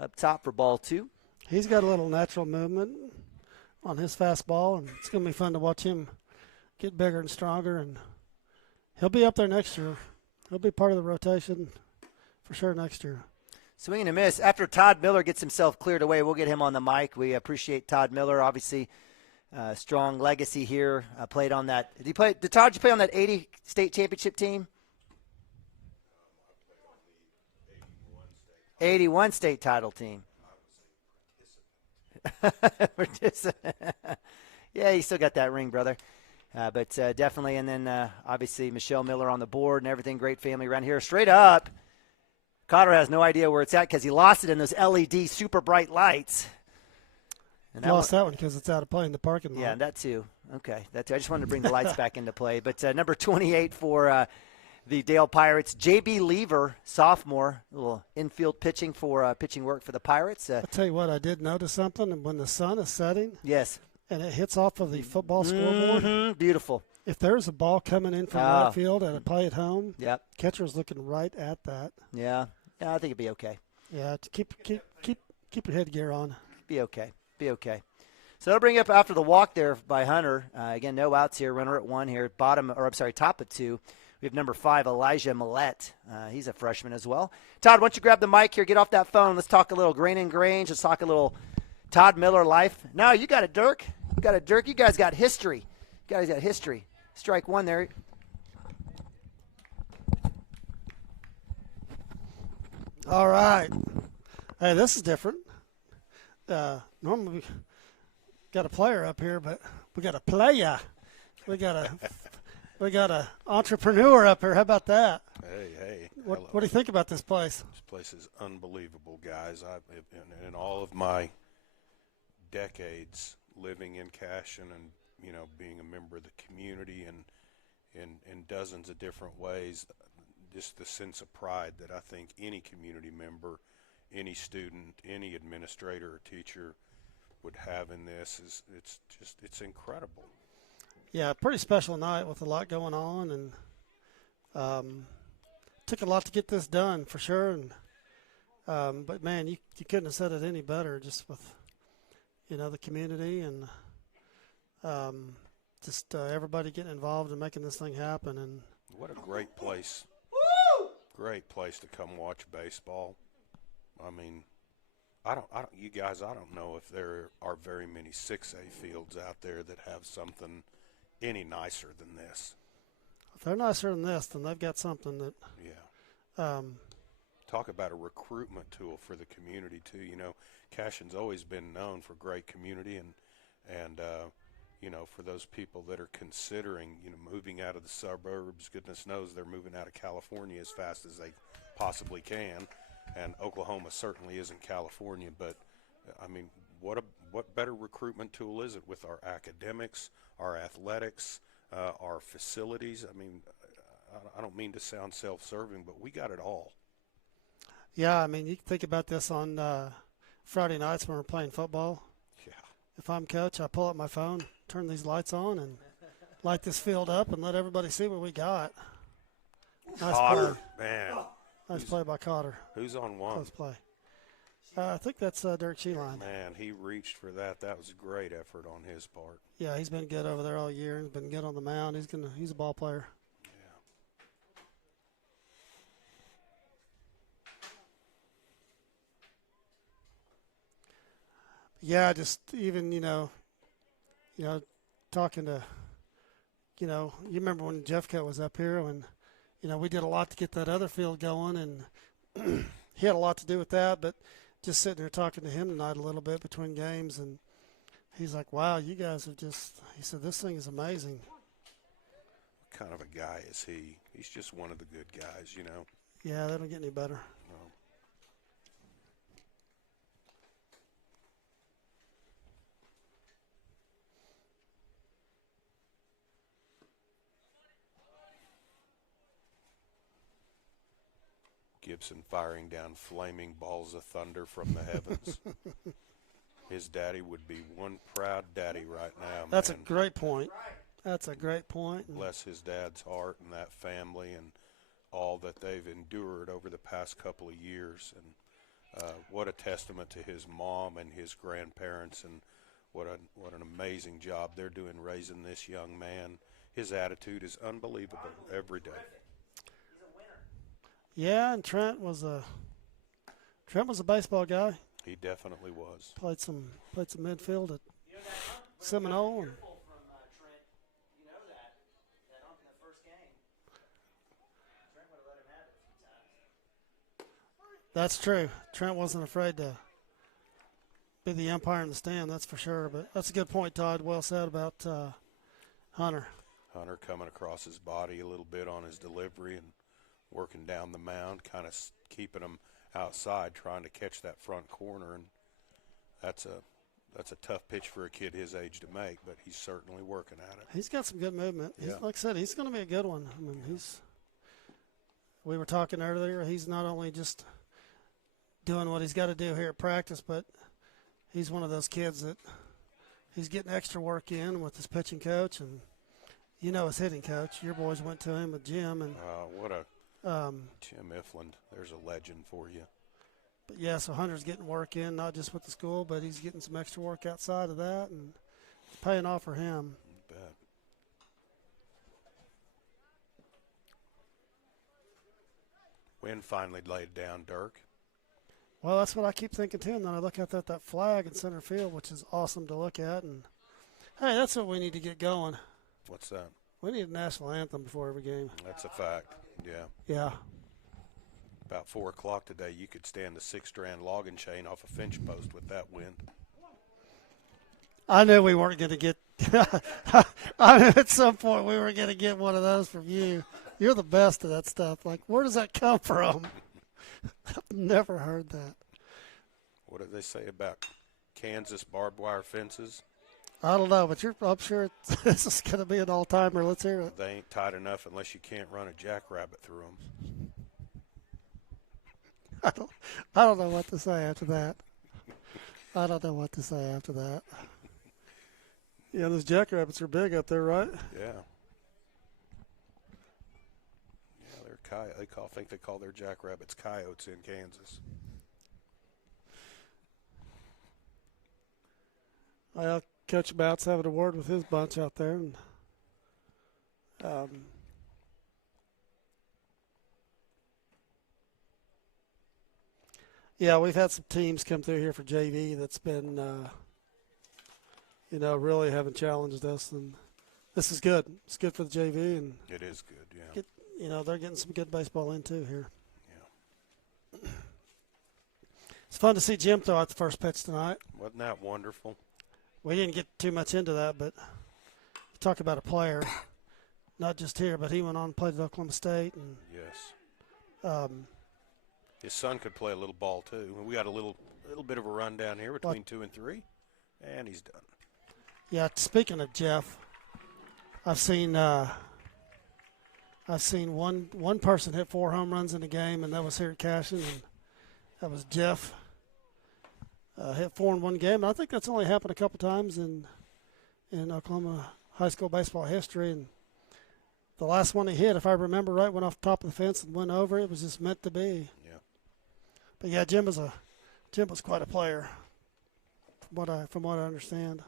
Up top for ball 2. He's got a little natural movement on his fastball, and it's going to be fun to watch him get bigger and stronger. And he'll be up there next year. He'll be part of the rotation for sure next year. Swing and a miss. After Todd Miller gets himself cleared away, we'll get him on the mic. We appreciate Todd Miller, obviously. Strong legacy here. Played on that. Did Todd you play on that 80 state championship team? 81 state title team. Yeah, you still got that ring, brother. But definitely, and then obviously Michelle Miller on the board and everything. Great family around here. Straight up, Cotter has no idea where it's at because he lost it in those LED super bright lights. And lost that one because it's out of play in the parking lot. Yeah, that too. Okay, that too. I just wanted to bring the lights back into play. But number 28 for the Dale Pirates, J.B. Lever, sophomore, a little infield pitching for pitching work for the Pirates. I'll tell you what, I did notice something, and when the sun is setting, yes, and it hits off of the football scoreboard, beautiful. If there's a ball coming in from right field and a play at home, yep, catcher's looking right at that. Yeah, I think it'd be okay. Yeah, to keep your headgear on. Be okay. So that'll bring up after the walk there by Hunter. Again, no outs here. Runner at 1 here. Top of 2. We have number 5, Elijah Millette. He's a freshman as well. Todd, why don't you grab the mic here? Get off that phone. Let's talk a little Grain and Grange. Let's talk a little Todd Miller life. No, you got it, Dirk. You guys got history. Strike 1 there. All right. Hey, this is different. Normally we got a player up here, but we got a player. We got a entrepreneur up here. How about that? Hey. What do you think about this place? This place is unbelievable, guys. In all of my decades living in Cashion and being a member of the community and in dozens of different ways, just the sense of pride that I think any community member, any student, any administrator or teacher would have in this it's incredible. Yeah, pretty special night with a lot going on, and took a lot to get this done for sure. And but man, you couldn't have said it any better, just with the community and just everybody getting involved and making this thing happen. And what a great place! Great place to come watch baseball. I mean, I don't know if there are very many 6A fields out there that have something any nicer than this. If they're nicer than this, then they've got something that. Yeah. Talk about a recruitment tool for the community too. Cashion's always been known for great community and for those people that are considering moving out of the suburbs. Goodness knows they're moving out of California as fast as they possibly can. And Oklahoma certainly isn't California, but I mean, what better recruitment tool is it with our academics, our athletics, our facilities? I mean, I don't mean to sound self-serving, but we got it all. Yeah, I mean, you can think about this on Friday nights when we're playing football. Yeah. If I'm coach, I pull up my phone, turn these lights on, and light this field up and let everybody see what we got. Nice Cotter, play. Man. Nice play by Cotter. Who's on one? Close play. I think that's Dirk Sheeline. Man, he reached for that. That was a great effort on his part. Yeah, he's been good over there all year. He's been good on the mound. He's a ball player. Yeah, just even talking to you remember when Jeffco was up here when we did a lot to get that other field going, and he had a lot to do with that. But just sitting there talking to him tonight a little bit between games, and he's like, wow, you guys have just, he said, this thing is amazing. What kind of a guy is he? He's just one of the good guys, you know. Yeah, they don't get any better. No. Gibson firing down flaming balls of thunder from the heavens. His daddy would be one proud daddy right now. That's man. a great point. That's a great point. Bless his dad's heart and that family and all that they've endured over the past couple of years. And what a testament to his mom and his grandparents, and what an amazing job they're doing raising this young man. His attitude is unbelievable every day. Yeah, and Trent was a baseball guy. He definitely was. Played some midfield at Seminole. And that's true. Trent wasn't afraid to be the umpire in the stand, that's for sure. But that's a good point, Todd. Well said about Hunter. Hunter coming across his body a little bit on his delivery and working down the mound, kind of keeping him outside, trying to catch that front corner. And that's a tough pitch for a kid his age to make, but he's certainly working at it. He's got some good movement. Yeah. Like I said, he's going to be a good one. I mean, we were talking earlier, he's not only just doing what he's got to do here at practice, but he's one of those kids that he's getting extra work in with his pitching coach and, his hitting coach. Your boys went to him with Jim. And Jim Ifland, there's a legend for you. But, yeah, so Hunter's getting work in, not just with the school, but he's getting some extra work outside of that, and it's paying off for him. You bet. Wind finally laid down, Dirk. Well, that's what I keep thinking, too, and then I look at that flag in center field, which is awesome to look at. And, hey, that's what we need to get going. What's that? We need a national anthem before every game. That's a fact, yeah. Yeah. About 4 o'clock today, you could stand the 6-strand logging chain off a fence post with that wind. I knew we weren't going to get I knew at some point we were going to get one of those from you. You're the best at that stuff. Like, where does that come from? I've never heard that. What did they say about Kansas barbed wire fences? I don't know, but I'm sure this is going to be an all-timer. Let's hear it. They ain't tight enough unless you can't run a jackrabbit through them. I don't know what to say after that. Yeah, those jackrabbits are big up there, right? Yeah. Yeah, I think they call their jackrabbits coyotes in Kansas. Well, Coach Bout's having a word with his bunch out there, and yeah, we've had some teams come through here for JV that's been, really haven't challenged us, and this is good. It's good for the JV, and it is good. Yeah. They're getting some good baseball in too here. Yeah. It's fun to see Jim throw out the first pitch tonight. Wasn't that wonderful? We didn't get too much into that, but talk about a player, not just here, but he went on and played at Oklahoma State. And yes. His son could play a little ball too. We got a little bit of a run down here between 2 and 3, and he's done. Yeah. Speaking of Jeff, I've seen one person hit 4 home runs in a game, and that was here at Cashion, and that was Jeff. Hit 4 in one game. And I think that's only happened a couple times in Oklahoma high school baseball history. And the last one he hit, if I remember right, went off the top of the fence and went over. It was just meant to be. Yeah. But yeah, Jim was quite a player, from what I understand.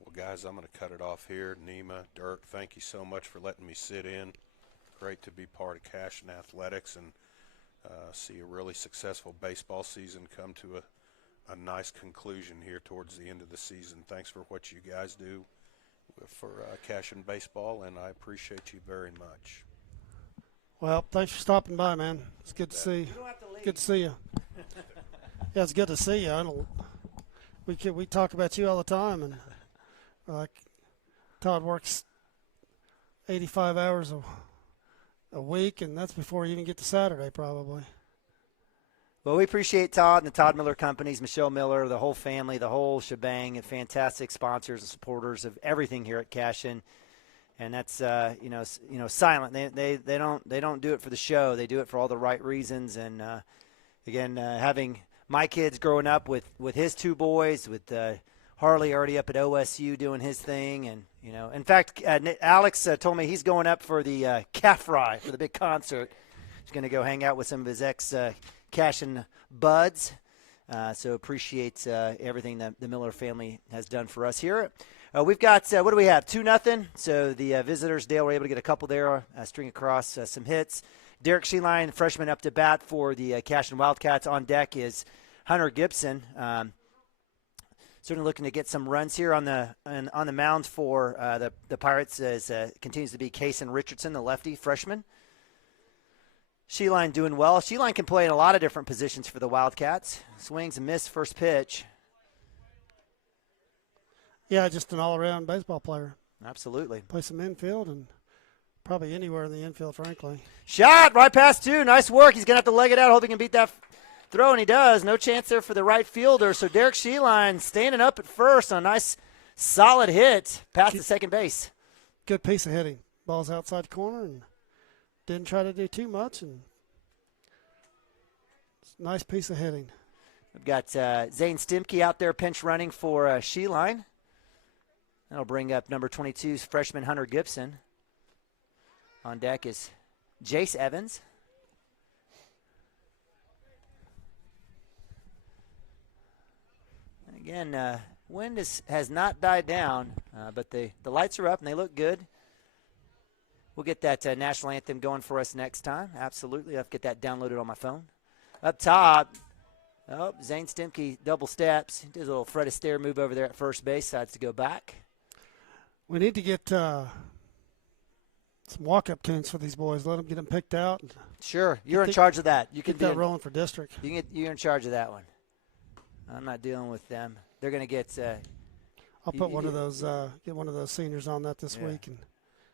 Well, guys, I'm going to cut it off here. Nema, Dirk, thank you so much for letting me sit in. Great to be part of Cashion Athletics and see a really successful baseball season come to a nice conclusion here towards the end of the season. Thanks for what you guys do for Cashion baseball, and I appreciate you very much. Well, thanks for stopping by, man. It's good to see you. Good to see you. Yeah, it's good to see you. we talk about you all the time, and like Todd works 85 hours a week, and that's before you even get to Saturday probably. Well, we appreciate Todd and the Todd Miller Companies, Michelle Miller, the whole family, the whole shebang, and fantastic sponsors and supporters of everything here at Cashion. And that's silent. They don't do it for the show. They do it for all the right reasons. And again, having my kids growing up with his two boys, with Harley already up at OSU doing his thing, and in fact, Alex told me he's going up for the calf fry for the big concert. He's going to go hang out with some of his Cashion buds. So appreciate everything that the Miller family has done for us here. We've got, what do we have, 2-0. So the visitors, Dale, were able to get a couple there, string across some hits. Derek Sheeline, freshman, up to bat for the Cashion Wildcats. On deck is Hunter Gibson. Certainly looking to get some runs here on the mound for the Pirates. Continues to be Kason Richardson, the lefty freshman. Sheeline doing well. Sheeline can play in a lot of different positions for the Wildcats. Swings and miss first pitch. Yeah, just an all-around baseball player. Absolutely. Play some infield and probably anywhere in the infield, frankly. Shot right past two. Nice work. He's going to have to leg it out. Hope he can beat that throw, and he does. No chance there for the right fielder. So Derek Sheeline standing up at first on a nice, solid hit past the second base. Good piece of hitting. Ball's outside the corner and didn't try to do too much. And nice piece of hitting. We've got Zane Stimke out there pinch running for Sheeline. That'll bring up number 22's freshman Hunter Gibson. On deck is Jace Evans. Again, wind has not died down, but the lights are up and they look good. We'll get that national anthem going for us next time. Absolutely. I'll have to get that downloaded on my phone. Up top, Zane Stimke double steps. He does a little Fred Astaire move over there at first base, decides to go back. We need to get some walk-up tunes for these boys. Let them get them picked out. Sure, you're in charge of that. You can get that rolling for district. You're in charge of that one. I'm not dealing with them. They're going to get. I'll put one of those. Get one of those seniors on that this week and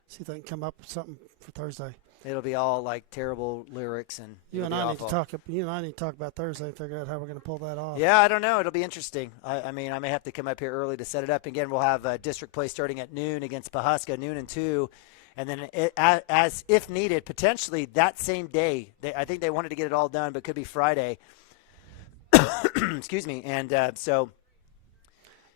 see if they can come up with something for Thursday. It'll be all like terrible lyrics and. You and I need to talk. You and I need to talk about Thursday and figure out how we're going to pull that off. Yeah, I don't know. It'll be interesting. I mean, I may have to come up here early to set it up. Again, we'll have district play starting at noon against Pawhuska, noon and 2, and then as if needed, potentially that same day. I think they wanted to get it all done, but could be Friday. Excuse me, and so.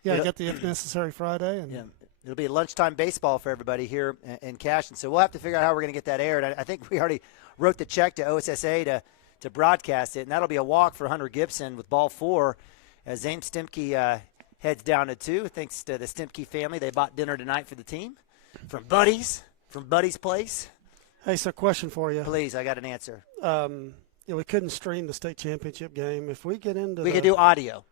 Yeah, get the if necessary Friday, and. Yeah. It'll be lunchtime baseball for everybody here in Cashion. So we'll have to figure out how we're going to get that aired. I think we already wrote the check to OSSA to broadcast it, and that'll be a walk for Hunter Gibson with ball 4 as Zane Stimke heads down to 2. Thanks to the Stimke family. They bought dinner tonight for the team from Buddy's Place. Hey, so question for you. Please, I got an answer. We couldn't stream the state championship game. If we get into we could do audio.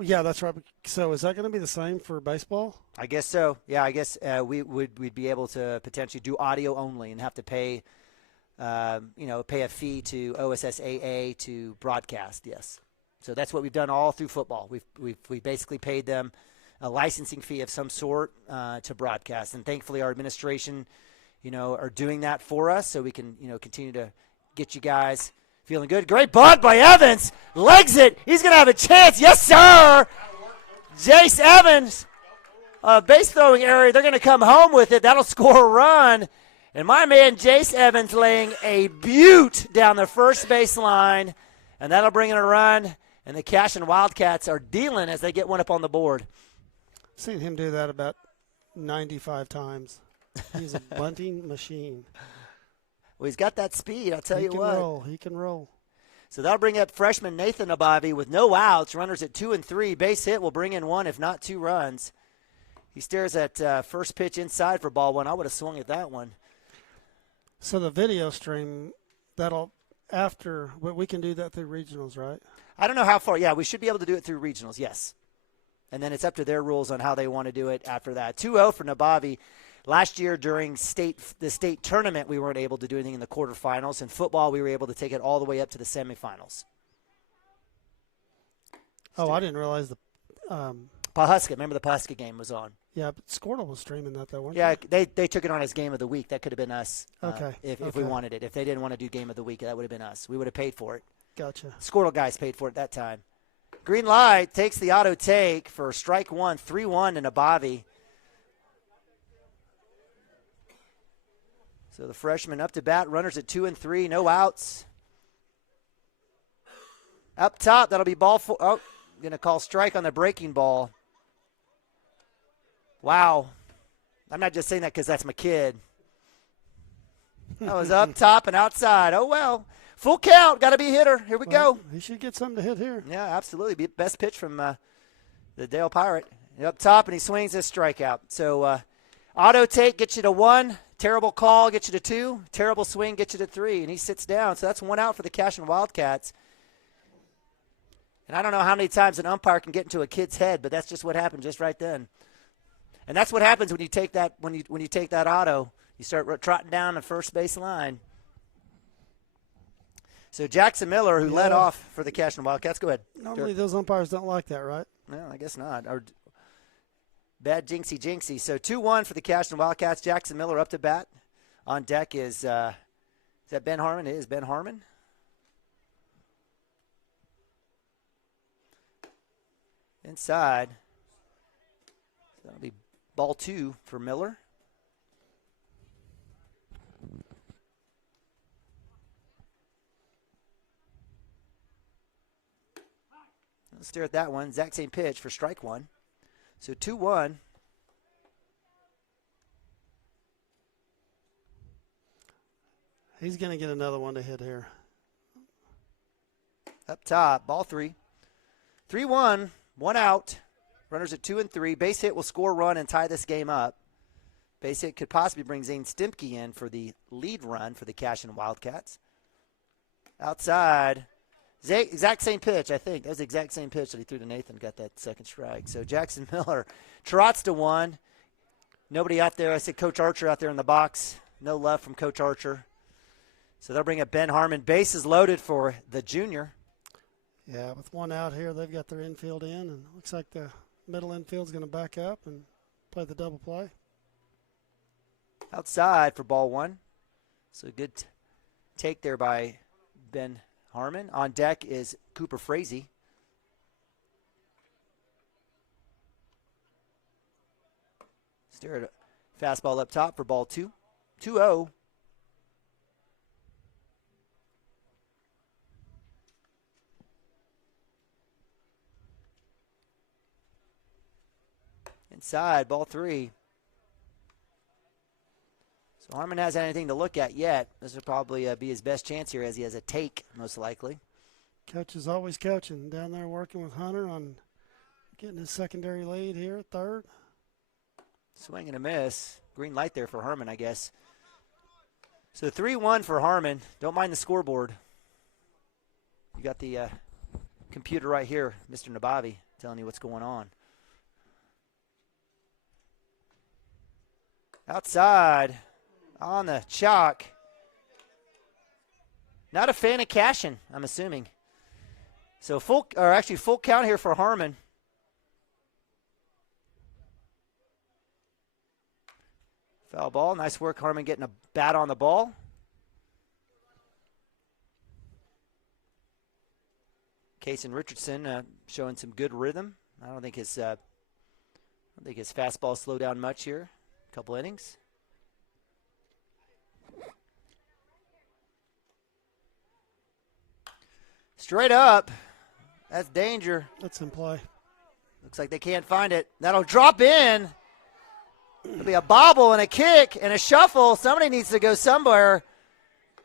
Yeah, that's right. So is that going to be the same for baseball? I guess so. Yeah, I guess we'd be able to potentially do audio only and have to pay, pay a fee to OSSAA to broadcast. Yes, so that's what we've done all through football. We've basically paid them a licensing fee of some sort to broadcast, and thankfully our administration, are doing that for us, so we can continue to get you guys. Feeling good. Great bunt by Evans. Legs it. He's going to have a chance. Yes, sir. Jace Evans. Base throwing area. They're going to come home with it. That'll score a run. And my man Jace Evans laying a beaut down the first base line. And that'll bring in a run. And the Cashion Wildcats are dealing as they get one up on the board. I've seen him do that about 95 times. He's a bunting machine. Well, he's got that speed, I'll tell you what. He can roll. So that'll bring up freshman Nathan Abavi with no outs. Runners at 2 and 3. Base hit will bring in 1, if not 2 runs. He stares at first pitch inside for ball 1. I would have swung at that one. So the video stream, we can do that through regionals, right? I don't know how far. Yeah, we should be able to do it through regionals, yes. And then it's up to their rules on how they want to do it after that. 2-0 for Nabavi. Last year during the state tournament, we weren't able to do anything in the quarterfinals. In football, we were able to take it all the way up to the semifinals. Oh, I didn't realize Pawhuska. Remember the Pawhuska game was on. Yeah, but Squirtle was streaming that, though, weren't Yeah, they? they took it on as Game of the Week. That could have been us Okay. if we wanted it. If they didn't want to do Game of the Week, that would have been us. We would have paid for it. Gotcha. Squirtle guys paid for it that time. Green light takes the auto take for strike one, 3-1 in a Bobby. So the freshman up to bat, runners at 2 and 3, no outs. Up top, that'll be ball four. Oh, going to call strike on the breaking ball. Wow. I'm not just saying that because that's my kid. That was up top and outside. Oh, well. Full count. Got to be a hitter. Here we go. He should get something to hit here. Yeah, absolutely. Be best pitch from the Dale Pirate. Up top, and he swings his strikeout. So auto take gets you to 1. Terrible call gets you to 2. Terrible swing gets you to 3. And he sits down. So that's 1 out for the Cashion Wildcats. And I don't know how many times an umpire can get into a kid's head, but that's just what happened just right then. And that's what happens when you take that when you take that auto. You start trotting down the first base line. So Jackson Miller, who led off for the Cashion Wildcats, go ahead. Normally those umpires don't like that, right? No, I guess not. Or bad jinxie. So 2-1 for the Cashion Wildcats. Jackson Miller up to bat. On deck is that Ben Harmon? It is Ben Harmon. Inside. That'll be ball 2 for Miller. Let's stare at that one. Exact same pitch for strike 1. So 2-1. He's going to get another one to hit here. Up top, ball 3. 3-1, 1 out. Runners at 2 and 3. Base hit will score run and tie this game up. Base hit could possibly bring Zane Stimke in for the lead run for the Cashion Wildcats. Outside. Exact same pitch, I think. That was the exact same pitch that he threw to Nathan, got that second strike. So Jackson Miller trots to 1. Nobody out there. I said Coach Archer out there in the box. No love from Coach Archer. So they'll bring up Ben Harmon. Bases loaded for the junior. Yeah, with 1 out here, they've got their infield in, and it looks like the middle infield's going to back up and play the double play. Outside for ball 1. So good take there by Ben Harmon. On deck is Cooper Frazee. Stare at a fastball up top for ball 2. 2-0. Inside, ball 3. So Harmon hasn't anything to look at yet. This will probably be his best chance here as he has a take, most likely. Coach is always coaching. Down there working with Hunter on getting his secondary lead here at third. Swing and a miss. Green light there for Harmon, I guess. So 3-1 for Harmon. Don't mind the scoreboard. You got the computer right here, Mr. Nabavi, telling you what's going on. Outside on the chalk. Not a fan of Cashion, I'm assuming. So full count here for Harmon. Foul ball. Nice work, Harmon, getting a bat on the ball. Kason Richardson showing some good rhythm. I don't think his fastball slowed down much here. Couple innings. Straight up. That's danger. That's in play. Looks like they can't find it. That'll drop in. It'll be a bobble and a kick and a shuffle. Somebody needs to go somewhere.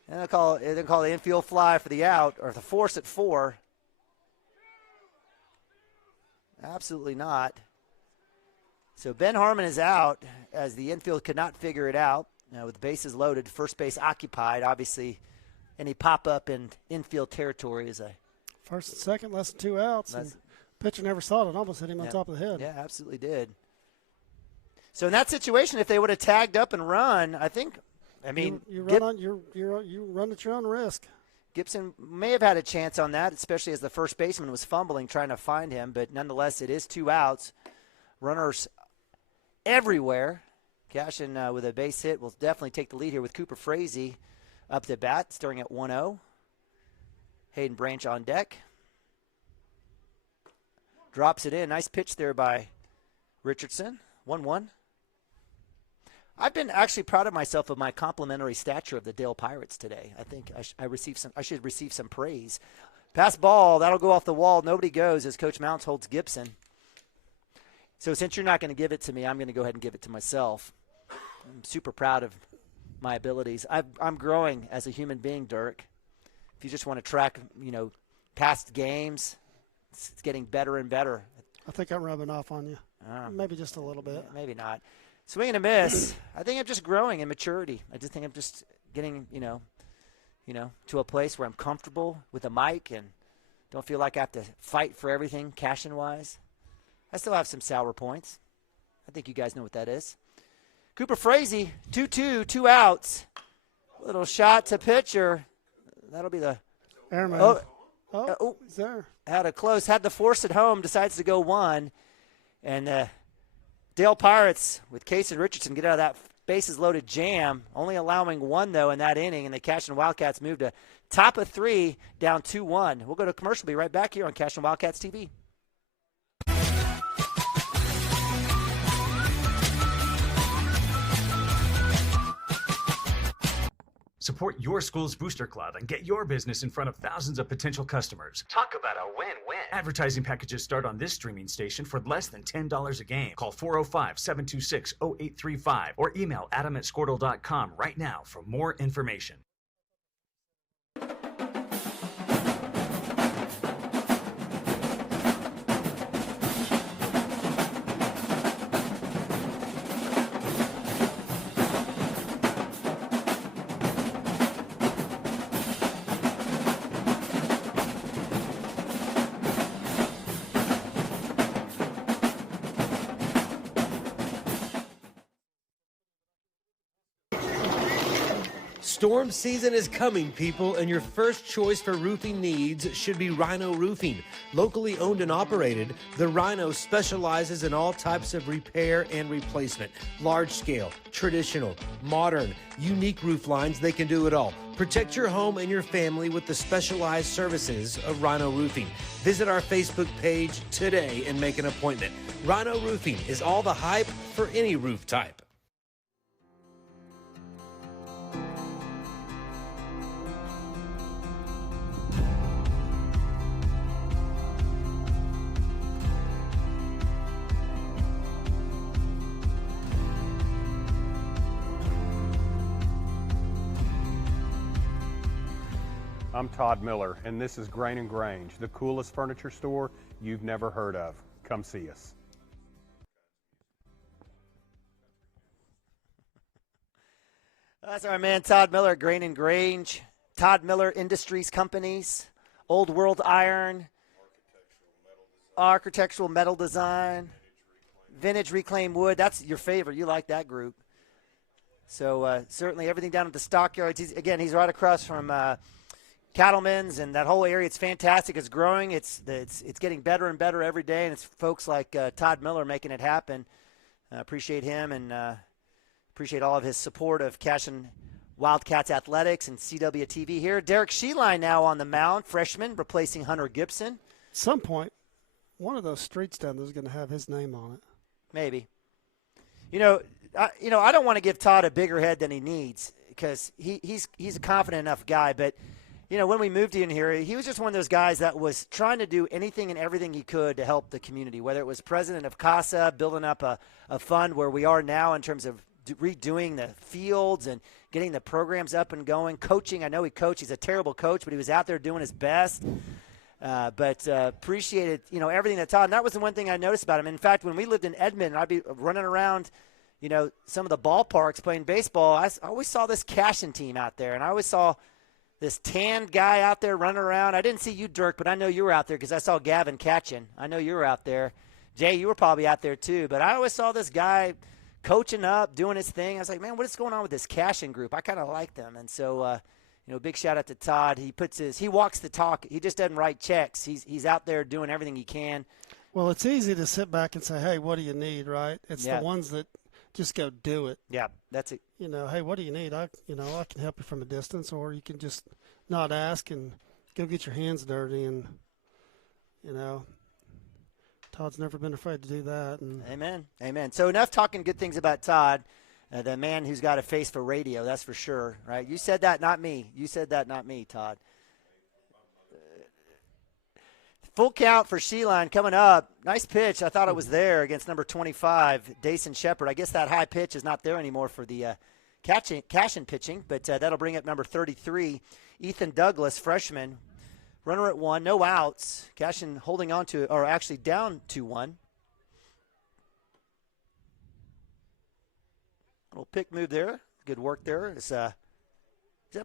And they'll call the infield fly for the out, or the force at 4. Absolutely not. So Ben Harmon is out as the infield could not figure it out. With bases loaded, first base occupied. Obviously, any pop-up in infield territory is a... First and second, less than 2 outs. And pitcher never saw it. Almost hit him on top of the head. Yeah, absolutely did. So in that situation, if they would have tagged up and run, I think, you run at your own risk. Gibson may have had a chance on that, especially as the first baseman was fumbling trying to find him. But nonetheless, it is 2 outs. Runners everywhere. Cashion with a base hit will definitely take the lead here with Cooper Frazee up to bat, starting at 1-0. Hayden Branch on deck. Drops it in. Nice pitch there by Richardson. 1-1. I've been actually proud of myself of my complimentary stature of the Dale Pirates today. I think I should receive some praise. Pass ball, that'll go off the wall. Nobody goes as Coach Mounts holds Gibson. So since you're not going to give it to me, I'm going to go ahead and give it to myself. I'm super proud of my abilities. I'm growing as a human being, Dirk. If you just want to track, past games, it's getting better and better. I think I'm rubbing off on you. Maybe just a little bit. Maybe not. Swing and a miss. I think I'm just growing in maturity. I just think I'm just getting, to a place where I'm comfortable with the mic and don't feel like I have to fight for everything Cashion-wise. I still have some sour points. I think you guys know what that is. Cooper Frazee, 2-2, 2 outs. Little shot to pitcher. That'll be the airman. He's there. Had the force at home, decides to go 1. And Dale Pirates with Case and Richardson get out of that bases loaded jam, only allowing 1 though in that inning, and the Cashion Wildcats move to top of 3, down 2-1. We'll go to commercial. Be right back here on Cashion Wildcats TV. Support your school's booster club and get your business in front of thousands of potential customers. Talk about a win-win. Advertising packages start on this streaming station for less than $10 a game. Call 405-726-0835 or email adam@squirtle.com right now for more information. Storm season is coming, people, and your first choice for roofing needs should be Rhino Roofing. Locally owned and operated, the Rhino specializes in all types of repair and replacement. Large scale, traditional, modern, unique roof lines, they can do it all. Protect your home and your family with the specialized services of Rhino Roofing. Visit our Facebook page today and make an appointment. Rhino Roofing is all the hype for any roof type. I'm Todd Miller, and this is Grain & Grange, the coolest furniture store you've never heard of. Come see us. That's our man Todd Miller at Grain & Grange, Todd Miller Industries Companies, Old World Iron, Architectural Metal Design, Vintage Reclaimed Wood. That's your favorite. You like that group. So certainly everything down at the stockyards. He's right across from Cattlemen's and that whole area. It's fantastic. It's growing. It's getting better and better every day, and it's folks like Todd Miller making it happen. Appreciate him and appreciate all of his support of Cashion Wildcats athletics and CWTV here. Derek Sheeline now on the mound, freshman, replacing Hunter Gibson. At some point, one of those streets down there is going to have his name on it. Maybe. I don't want to give Todd a bigger head than he needs because he's a confident enough guy, but when we moved in here, he was just one of those guys that was trying to do anything and everything he could to help the community, whether it was president of CASA, building up a fund where we are now in terms of redoing the fields and getting the programs up and going, coaching. I know he coached. He's a terrible coach, but he was out there doing his best. But appreciated, everything that Todd. And that was the one thing I noticed about him. In fact, when we lived in Edmond, I'd be running around, some of the ballparks playing baseball. I always saw this Cashion team out there, and I always saw this tanned guy out there running around. I didn't see you, Dirk, but I know you were out there because I saw Gavin Cashion. I know you were out there. Jay, you were probably out there too. But I always saw this guy coaching up, doing his thing. I was like, man, what is going on with this Cashion group? I kind of like them. And so, big shout out to Todd. He walks the talk. He just doesn't write checks. He's out there doing everything he can. Well, it's easy to sit back and say, hey, what do you need, right? It's Yeah. the ones that just go do it. Yeah, that's it. Hey, what do you need? I can help you from a distance, or you can just not ask and go get your hands dirty. And, Todd's never been afraid to do that. And Amen. So enough talking good things about Todd, the man who's got a face for radio, that's for sure, right? You said that, not me. Todd. Full count for Sheline coming up. Nice pitch. I thought it was there against number 25, Dason Shepard. I guess that high pitch is not there anymore for the Cashion pitching, but that'll bring up number 33, Ethan Douglas, freshman. Runner at 1, no outs. Cashion holding on to, or actually down 2-1. Little pick move there. Good work there. Is that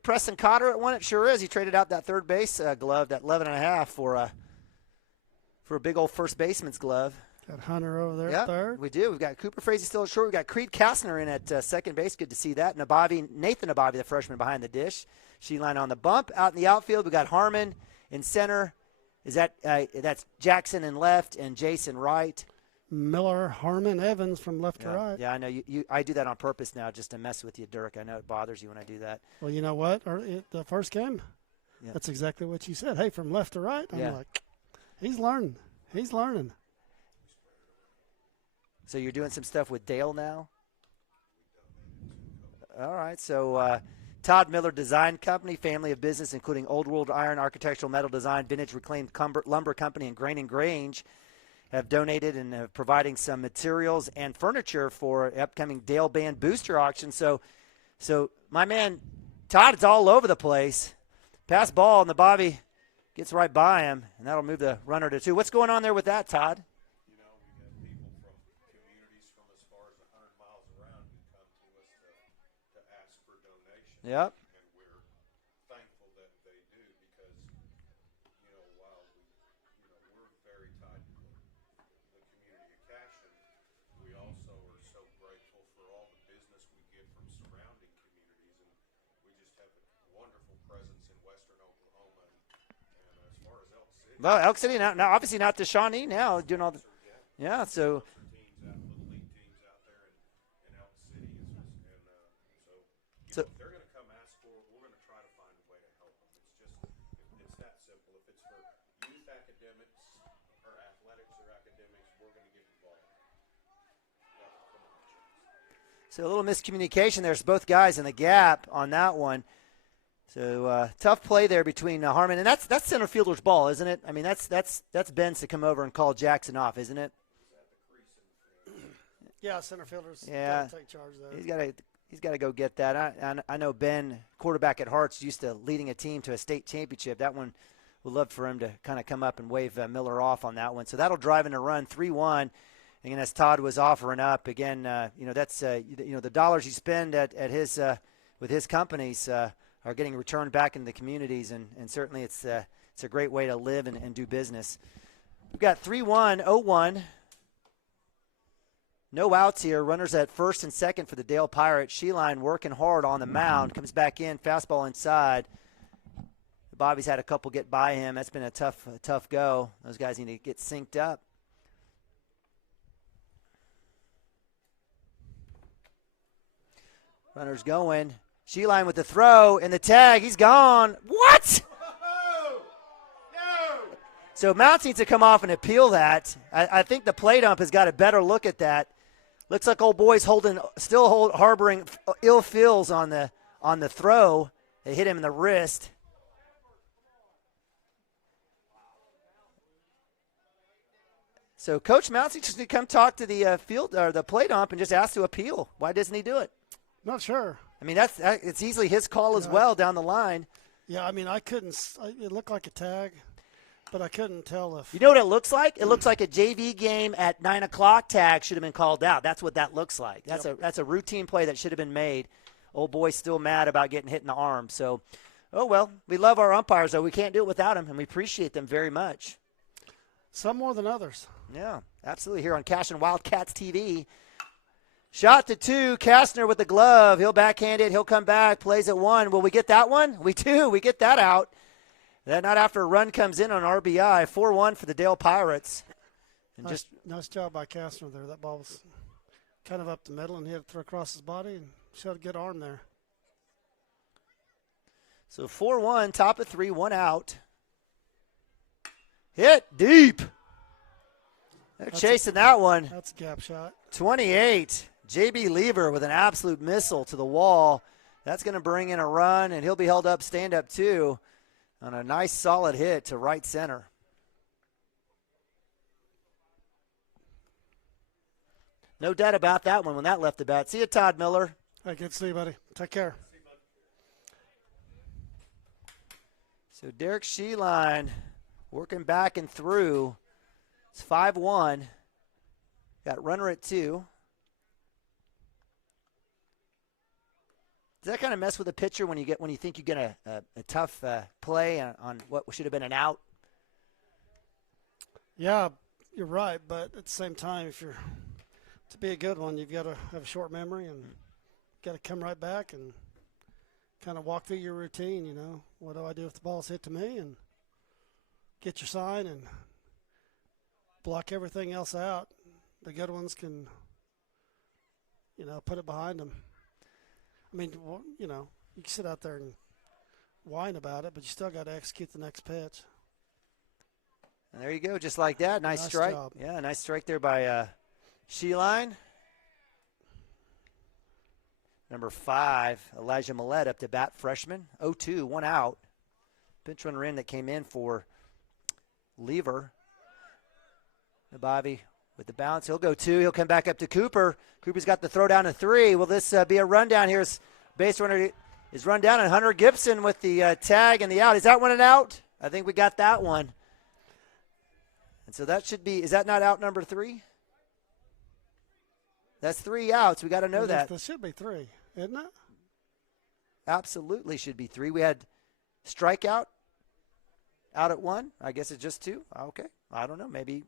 Preston Cotter at 1? It sure is. He traded out that third base glove, that 11.5 for a big old first baseman's glove. Got Hunter over there at third. We do. We've got Cooper Frazee still at short. We've got Creed Kastner in at second base. Good to see that. Nathan Nabavi, the freshman, behind the dish. Sheline on the bump. Out in the outfield, we got Harmon in center. That's Jackson in left and Jason right. Miller, Harmon, Evans from left to right. Yeah, I know. I do that on purpose now just to mess with you, Dirk. I know it bothers you when I do that. Well, you know what? The first game, that's exactly what you said. Hey, from left to right. I'm like, he's learning. So you're doing some stuff with Dale now? All right. So Todd Miller Design Company, family of business, including Old World Iron, Architectural Metal Design, Vintage Reclaimed Lumber Company, and Grain & Grange, have donated and providing some materials and furniture for upcoming Dale Band booster auction. So my man Todd is all over the place. Pass ball, and the Bobby gets right by him, and that'll move the runner to 2. What's going on there with that, Todd? We got people from communities from as far as 100 miles around who come to us to ask for donations. Yep. And we're thankful that they do because, while we're very tied to the community of Cashion, we also are so grateful for all the business we get from surrounding communities, and we just have a wonderful presence in western Oklahoma. And as far as Elk City, Well, Elk City now obviously not the Shawnee now doing all the so if they're going to come ask for it, we're going to try to find a way to help them. It's that simple. If it's for youth academics or athletics or academics, we're going to get involved. So a little miscommunication there. It's both guys in the gap on that one. So tough play there between Harmon, and that's center fielder's ball, isn't it? I mean, that's Ben's to come over and call Jackson off, isn't it? Yeah, center fielder's got to take charge there. He's got to go get that. I know Ben, quarterback at Hearts, used to leading a team to a state championship. That one, we'd love for him to kind of come up and wave Miller off on that one. So that'll drive in a run, 3-1. And as Todd was offering up again, that's the dollars you spend at his with his companies are getting returned back into the communities, and certainly it's a great way to live and do business. We've got 3-1, 0-1. No outs here. Runners at first and second for the Dale Pirates. Sheline working hard on the mound. Comes back in. Fastball inside. Bobby's had a couple get by him. That's been a tough go. Those guys need to get synced up. Runners going. Sheline with the throw and the tag. He's gone. What? So Mounts needs to come off and appeal that. I think the plate ump has got a better look at that. Looks like old boy's harboring ill feels on the throw. They hit him in the wrist. So Coach Mounts just need to come talk to the field or the plate ump and just ask to appeal. Why doesn't he do it? Not sure. I mean, it's easily his call as well down the line. Yeah, I mean, I couldn't. It looked like a tag, but I couldn't tell if. You know what it looks like? It looks like a JV game at 9 o'clock tag should have been called out. That's what that looks like. That's a routine play that should have been made. Old boy's still mad about getting hit in the arm. So, oh well, we love our umpires though. We can't do it without them, and we appreciate them very much. Some more than others. Yeah, absolutely. Here on Cashion Wildcats TV. Shot to 2, Kastner with the glove. He'll backhand it. He'll come back, plays at 1. Will we get that one? We do. We get that out. That not after a run comes in on RBI. 4-1 for the Dale Pirates. And nice job by Kastner there. That ball was kind of up the middle, and he had to throw across his body and showed a good arm there. So 4-1, top of 3, 1 out. Hit deep. They're chasing that one. That's a gap shot. 28. JB Lever with an absolute missile to the wall. That's going to bring in a run, and he'll be held up, stand up too, on a nice solid hit to right center. No doubt about that one when that left the bat. See you, Todd Miller. Hey, good to see you, buddy. Take care. So Derek Sheeline working back and through. It's 5-1. Got runner at 2. Does that kind of mess with a pitcher when you think you get a tough play on what should have been an out? Yeah, you're right. But at the same time, to be a good one, you've got to have a short memory and got to come right back and kind of walk through your routine. You know, what do I do if the ball's hit to me, and get your sign and block everything else out. The good ones can, put it behind them. I mean, you can sit out there and whine about it, but you still got to execute the next pitch. And there you go, just like that. Nice strike. Job. Yeah, nice strike there by Sheeline. Number 5, Elijah Millette up to bat, freshman. 0-2, 1 out. Pinch runner in that came in for Lever. Bobby with the bounce. He'll go 2. He'll come back up to Cooper. Cooper's got the throw down to 3. Will this be a rundown here? Base runner is run down, and Hunter Gibson with the tag and the out. Is that one an out? I think we got that one. And so that should be, is that not out number 3? That's 3 outs. We got to know that. That should be 3, isn't it? Absolutely should be 3. We had strikeout out at 1. I guess it's just 2. Okay. I don't know. Maybe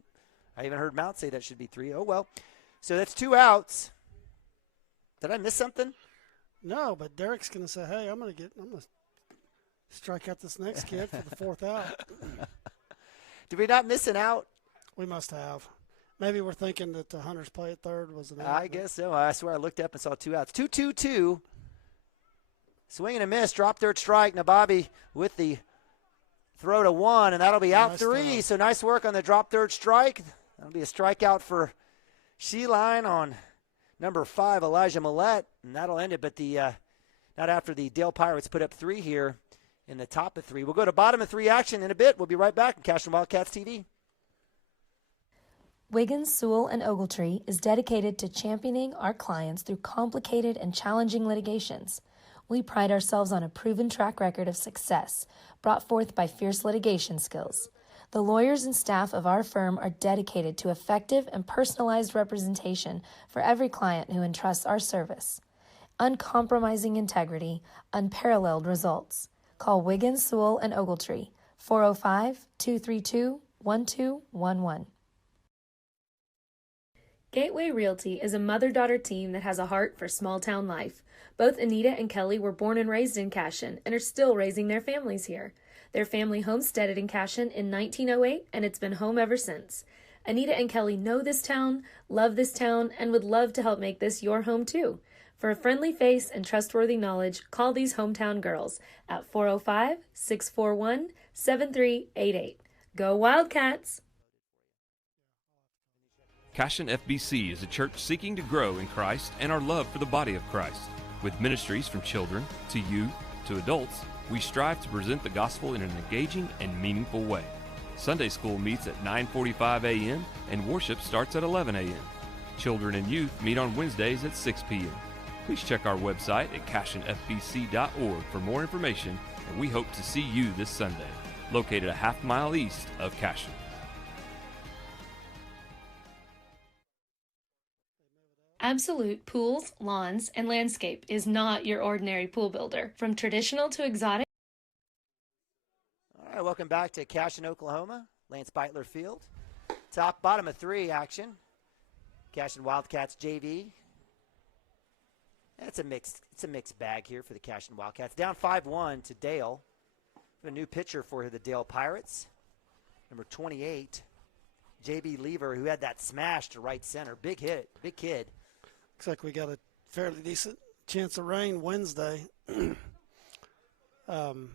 I even heard Mount say that should be 3. Oh, well. So that's 2 outs. Did I miss something? No, but Derek's going to say, hey, I'm going to strike out this next kid for the 4th out. Did we not miss an out? We must have. Maybe we're thinking that the Hunter's play at 3rd was an out. I guess so. I swear I looked up and saw 2 outs. 2-2-2. Swing and a miss. Drop 3rd strike. Now Bobby with the throw to 1, and that'll be out nice 3. throw. So nice work on the drop 3rd strike. That'll be a strikeout for Sheeline on number 5, Elijah Millette, and that'll end it. But not after the Dale Pirates put up 3 here in the top of 3. We'll go to bottom of 3 action in a bit. We'll be right back on Cashion Wildcats TV. Wiggins, Sewell, and Ogletree is dedicated to championing our clients through complicated and challenging litigations. We pride ourselves on a proven track record of success brought forth by fierce litigation skills. The lawyers and staff of our firm are dedicated to effective and personalized representation for every client who entrusts our service. Uncompromising integrity, unparalleled results. Call Wiggins, Sewell, and Ogletree, 405-232-1211. Gateway Realty is a mother-daughter team that has a heart for small-town life. Both Anita and Kelly were born and raised in Cashion and are still raising their families here. Their family homesteaded in Cashion in 1908, and it's been home ever since. Anita and Kelly know this town, love this town, and would love to help make this your home too. For a friendly face and trustworthy knowledge, call these hometown girls at 405-641-7388. Go Wildcats! Cashion FBC is a church seeking to grow in Christ and our love for the body of Christ. With ministries from children to youth to adults, we strive to present the gospel in an engaging and meaningful way. Sunday school meets at 9:45 a.m. and worship starts at 11 a.m. Children and youth meet on Wednesdays at 6 p.m. Please check our website at cashionfbc.org for more information, and we hope to see you this Sunday, located a half-mile east of Cashion. Absolute Pools, Lawns, and Landscape is not your ordinary pool builder. From traditional to exotic. All right, welcome back to Cashion, Oklahoma. Lance Beitler Field. Bottom of 3 action. Cashion Wildcats JV It's a mixed bag here for the Cashion Wildcats. Down 5-1 to Dale. A new pitcher for the Dale Pirates. Number 28, JB Lever, who had that smash to right center. Big hit, big kid. Looks like we got a fairly decent chance of rain Wednesday. No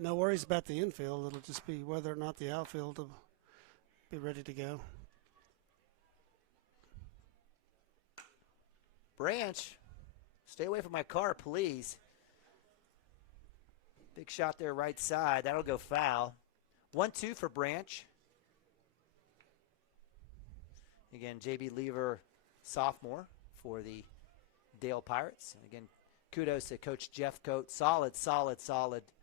worries about the infield. It'll just be whether or not the outfield will be ready to go. Branch, stay away from my car, please. Big shot there right side. That'll go foul. 1-2 for Branch. Again, JB Lever, sophomore for the Dale Pirates. And again, kudos to Coach Jeff Coates. Solid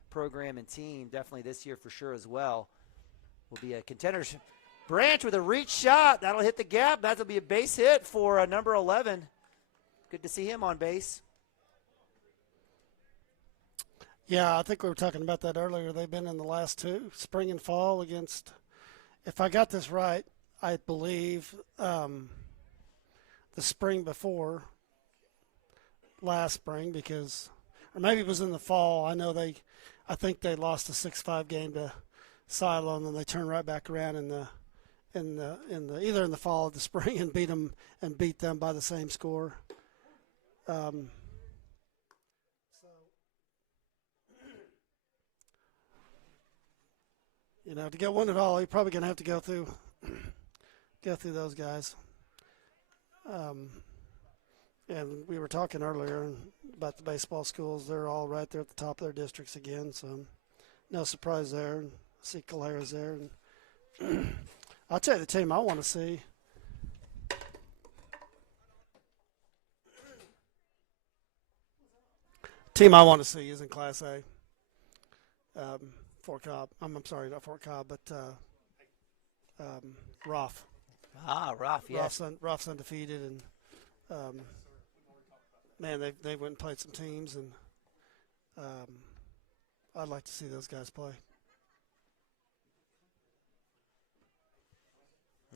program and team. Definitely this year for sure as well. Will be a contenders. Branch with a reach shot. That'll hit the gap. That'll be a base hit for number 11. Good to see him on base. Yeah, I think we were talking about that earlier. They've been in the last two, spring and fall, against, if I got this right, I believe the spring before last spring, because, or maybe it was in the fall. I think they lost a 6-5 game to Silo, and then they turned right back around in the either in the fall or the spring and beat them by the same score. To get one at all, you're probably going to have to go through those guys. And we were talking earlier about the baseball schools. They're all right there at the top of their districts again, so no surprise there. I see Calera's there. And I'll tell you the team I want to see. Team I want to see is in Class A. Fort Cobb. I'm sorry, not Fort Cobb, but Roth. Roth, yes. Roth's undefeated, and man, they went and played some teams, and I'd like to see those guys play.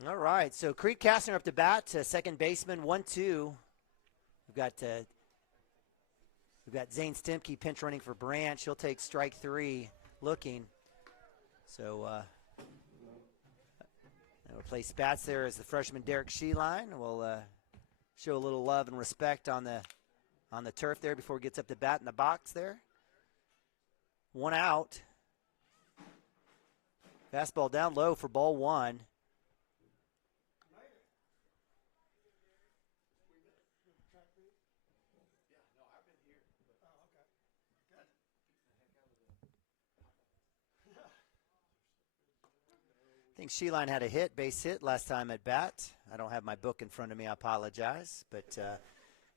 All right, so Creed Kastner up to bat, second baseman, 1-2. We've got Zane Stimke pinch running for Branch. He'll take strike 3. Looking. So we'll play spats there as the freshman Derek Sheeline will show a little love and respect on the turf there before he gets up to bat in the box there. 1 out. Fastball down low for ball 1. I think Sheeline had a base hit last time at bat. I don't have my book in front of me. I apologize. But,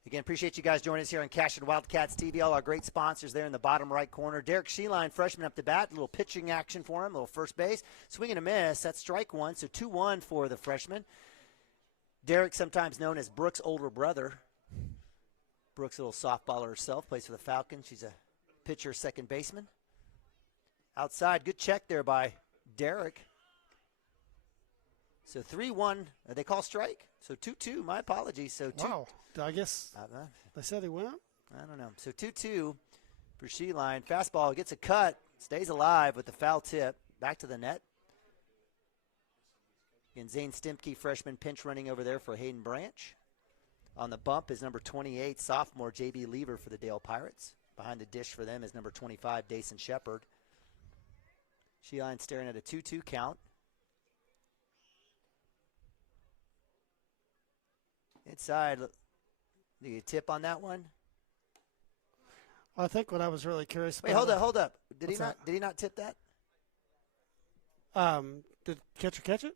again, appreciate you guys joining us here on Cashion Wildcats TV. All our great sponsors there in the bottom right corner. Derek Sheeline, freshman up to bat. A little pitching action for him, a little first base. Swing and a miss. That's strike 1, so 2-1 for the freshman. Derek, sometimes known as Brooks' older brother. Brooks, a little softballer herself, plays for the Falcons. She's a pitcher, second baseman. Outside, good check there by Derek. So 3-1, they call strike. So 2-2, my apologies. So wow, I guess they said he went. I don't know. So 2-2 for Sheeline. Fastball gets a cut, stays alive with the foul tip. Back to the net. Again, Zane Stimke, freshman, pinch running over there for Hayden Branch. On the bump is number 28, sophomore JB Lever for the Dale Pirates. Behind the dish for them is number 25, Dason Shepard. Sheeline staring at a 2-2 count. Inside, the tip on that one? I think what I was really curious about. Wait, hold up. Did he not tip that? Did catcher catch it?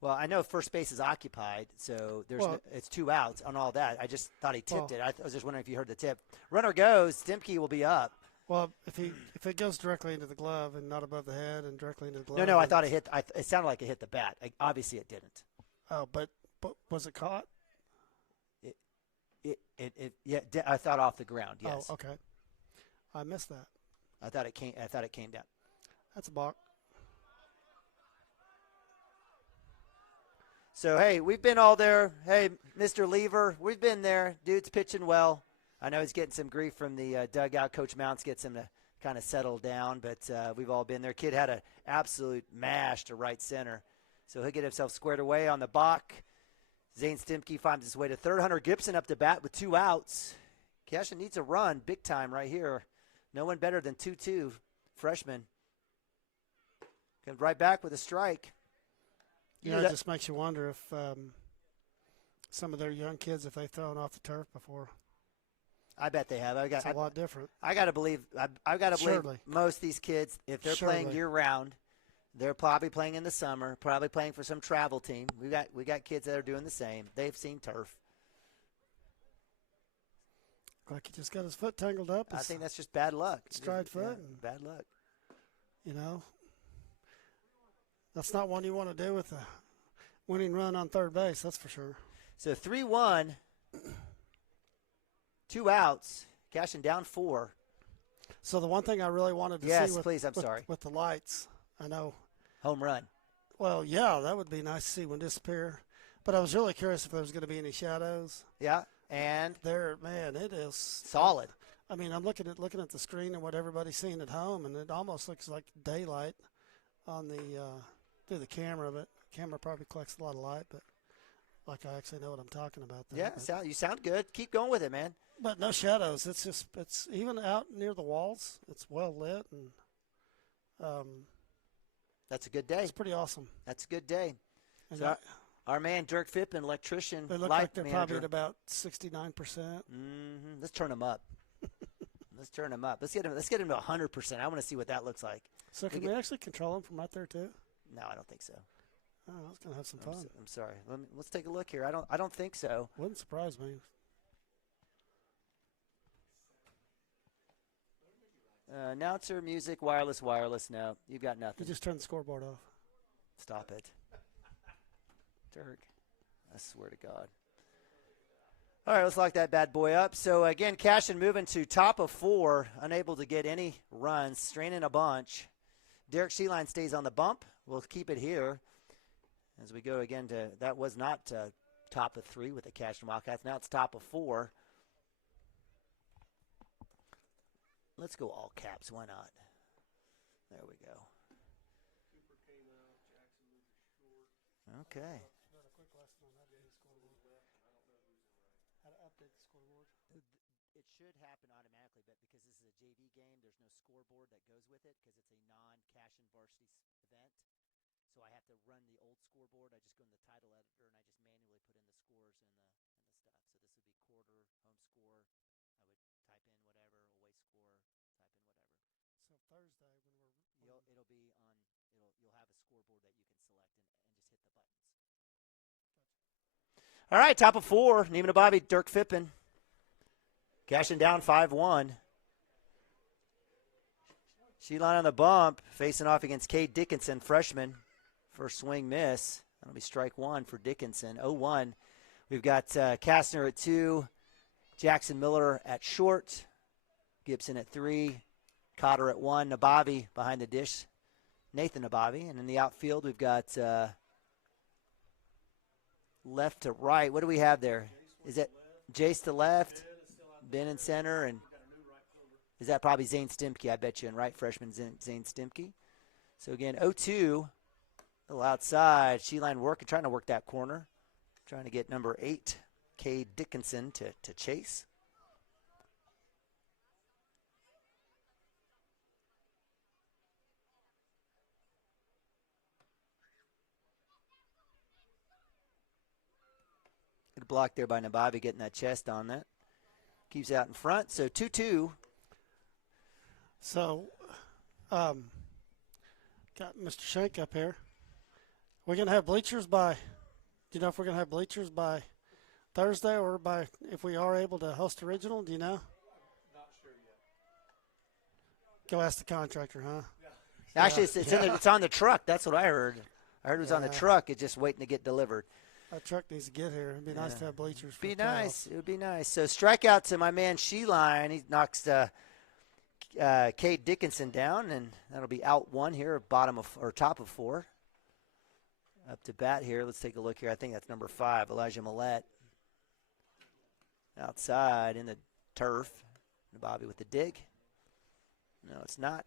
Well, I know first base is occupied, so it's 2 outs on all that. I just thought he tipped it. I was just wondering if you heard the tip. Runner goes. Stimke will be up. Well, if it goes directly into the glove and not above the head and directly into the glove. No, I thought it hit. It sounded like it hit the bat. Obviously, it didn't. Oh, but was it caught? Yeah, I thought off the ground. Yes. Oh, okay. I missed that. I thought it came down. That's a balk. So hey, we've been all there. Hey, Mr. Lever, we've been there. Dude's pitching well. I know he's getting some grief from the dugout. Coach Mounts gets him to kind of settle down, but we've all been there. Kid had an absolute mash to right center. So he'll get himself squared away on the balk. Zane Stimke finds his way to third. Hunter Gibson up to bat with 2 outs. Cashion needs a run big time right here. No one better than 2-2, freshman. Comes right back with a strike. It just makes you wonder if some of their young kids, if they've thrown off the turf before. I bet they have. It's a lot different. I got to believe. I've got to believe most of these kids, if they're playing year round, they're probably playing in the summer, probably playing for some travel team. We got kids that are doing the same. They've seen turf. Like he just got his foot tangled up. I think that's just bad luck. Stride foot. Yeah, bad luck. You know, that's not one you want to do with a winning run on third base, that's for sure. So 3-1, 2 outs, Cashion down 4. So the one thing I really wanted to see with the lights, I know. Home run. Well, yeah, that would be nice to see one disappear. But I was really curious if there was going to be any shadows. Yeah, and there, man, it is solid. I mean, I'm looking at the screen and what everybody's seeing at home, and it almost looks like daylight on the through the camera. But the camera probably collects a lot of light, but like I actually know what I'm talking about there. Yeah, you sound good. Keep going with it, man. But no shadows. It's even out near the walls. It's well lit, and that's a good day. It's pretty awesome. That's a good day. And so our man Dirk Phippen, electrician, they look light like they're manager. probably at about 69%. Let's turn them up. Let's turn them up. Let's get him to 100%. I want to see what that looks like. So can we actually control him from out there too? No, I don't think so. Oh, I was gonna have some fun. I'm sorry. Let's take a look here. I don't think so. Wouldn't surprise me. Announcer, music, wireless. No, you've got nothing. You just turned the scoreboard off. Stop it, Dirk. I swear to God. All right, let's lock that bad boy up. So, again, Cashion moving to top of 4, unable to get any runs, straining a bunch. Derek Sheeline stays on the bump. We'll keep it here as we go again to – that was not top of 3 with the Cashion Wildcats. Now it's top of 4. Let's go all caps. Why not? There we go. Okay. It should happen automatically, but because this is a JV game, there's no scoreboard that goes with it because it's a non-Cashion varsity event. So I have to run the old scoreboard. I just go in the title editor and I just manually put in the scores and the stuff. So this would be quarter, home score. I would type in whatever, away score, type in whatever. So Thursday when you'll have a scoreboard that you can select and just hit the buttons. Gotcha. All right, top of 4, Neiman Bobby, Dirk Phippen. Cashion down 5-1. Sheeline on the bump, facing off against Cade Dickinson, freshman. First swing miss. That'll be strike 1 for Dickinson. 0-1. We've got Kastner at 2, Jackson Miller at short, Gibson at 3, Cotter at 1, Nabavi behind the dish, Nathan Nabavi. And in the outfield, we've got left to right. What do we have there? Is it Jace to left? Ben in center, and is that probably Zane Stimke, I bet you, and right freshman Zane Stimke. So again, 0-2, a little outside. Sheeline trying to work that corner, trying to get number 8, Cade Dickinson, to chase. Good block there by Nabavi, getting that chest on that. Keeps out in front, so 2-2. So, got Mr. Shank up here. We're going to have bleachers do you know if we're going to have bleachers by Thursday or if we are able to host a regional? Do you know? Not sure yet. Go ask the contractor, huh? Yeah. Actually, it's on the truck. That's what I heard. I heard it was on the truck. It's just waiting to get delivered. That truck needs to get here. It'd be nice to have bleachers. Be nice. It would be nice. So strikeout to my man Sheeline. He knocks Cade Dickinson down, and that'll be out 1 here, top of 4. Up to bat here. Let's take a look here. I think that's number 5, Elijah Millette. Outside in the turf. Bobby with the dig. No, it's not.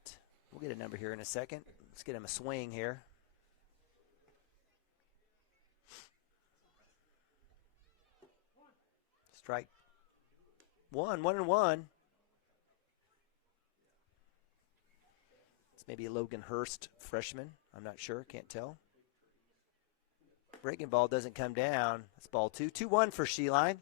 We'll get a number here in a second. Let's get him a swing here. Strike 1-1. It's maybe a Logan Hurst freshman. I'm not sure. Can't tell. Breaking ball doesn't come down. That's ball 2. 2-1 for Sheline.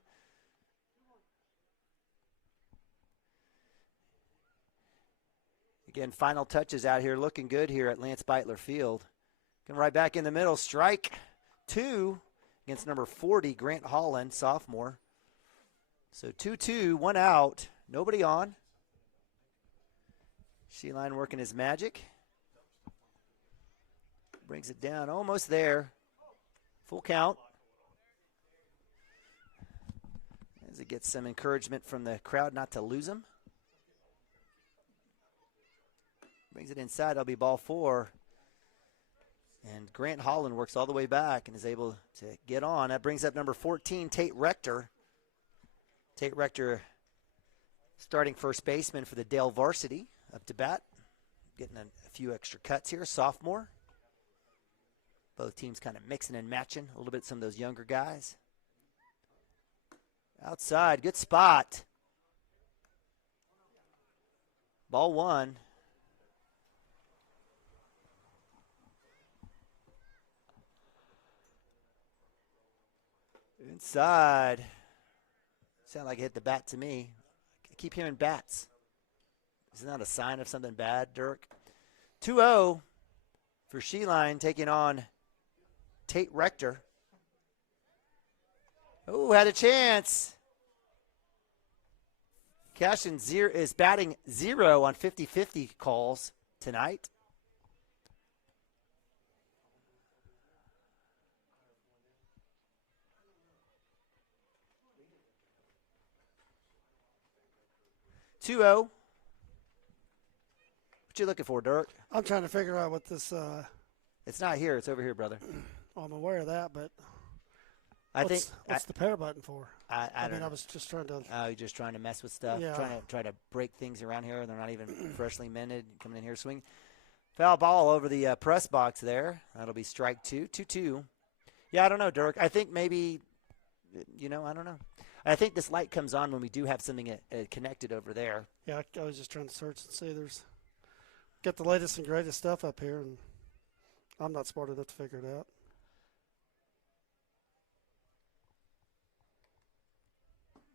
Again, final touches out here. Looking good here at Lance Beitler Field. Come right back in the middle. Strike 2 against number 40, Grant Holland, sophomore. So 2-2, 1 out. Nobody on. Sheline working his magic. Brings it down almost there. Full count. As it gets some encouragement from the crowd not to lose him. Brings it inside. That'll be ball 4. And Grant Holland works all the way back and is able to get on. That brings up number 14, Tate Rector. Tate Rector starting first baseman for the Dale varsity up to bat. Getting a few extra cuts here, sophomore. Both teams kind of mixing and matching a little bit, some of those younger guys. Outside, good spot. Ball 1. Inside. Sound like it hit the bat to me. I keep hearing bats. Isn't that a sign of something bad, Dirk? 2-0 for Sheline taking on Tate Rector. Oh, had a chance. Cashion is batting 0 on 50-50 calls tonight. What you looking for, Dirk? I'm trying to figure out what this. It's not here. It's over here, brother. Well, I'm aware of that, but what's the pair button for? I I was just trying to. Oh, you're just trying to mess with stuff. Yeah. Try to break things around here. They're not even freshly mended. Coming in here, swing. Foul ball over the press box there. That'll be strike 2. 2-2. Yeah, I don't know, Dirk. I think maybe, I don't know. I think this light comes on when we do have something connected over there. Yeah, I was just trying to search and see. Get the latest and greatest stuff up here, and I'm not smart enough to figure it out.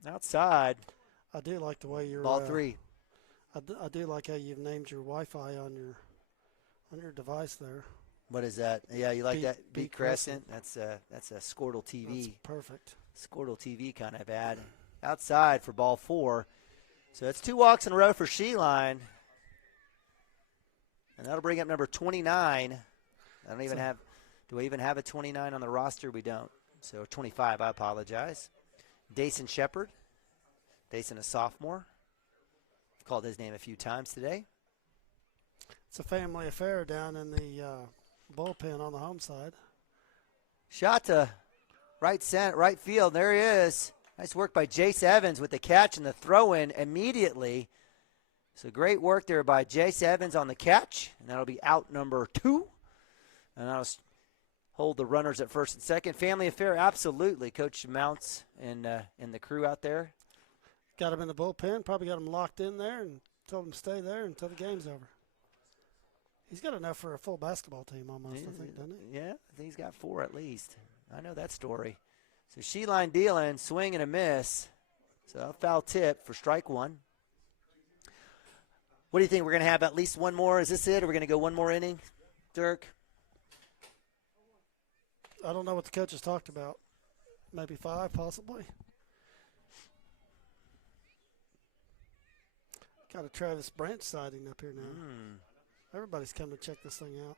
Outside. I do like the way you're. Ball 3. I do like how you've named your Wi-Fi on your device there. What is that? Yeah, you like that? Beat Crescent. That's a Squirtle TV. That's perfect. Squirtle TV kind of ad. Outside for ball 4. So it's 2 walks in a row for Sheline. And that'll bring up number 29. I don't even have – do we even have a 29 on the roster? We don't. So 25, I apologize. Dayson Shepard. Dayson, a sophomore. I've called his name a few times today. It's a family affair down in the bullpen on the home side. Shot to right field. There he is. Nice work by Jace Evans with the catch and the throw-in immediately. So great work there by Jace Evans on the catch, and that'll be out number 2. And that'll hold the runners at first and second. Family affair, absolutely. Coach Mounts and the crew out there. Got him in the bullpen, probably got him locked in there and told him to stay there until the game's over. He's got enough for a full basketball team almost, I think, doesn't he? Yeah, I think he's got 4 at least. I know that story. So Sheline dealing, swing and a miss. So a foul tip for strike 1. What do you think? We're going to have at least one more? Is this it? Or we're going to go one more inning, Dirk? I don't know what the coaches talked about. Maybe 5, possibly. Got a Travis Branch sighting up here now. Everybody's coming to check this thing out.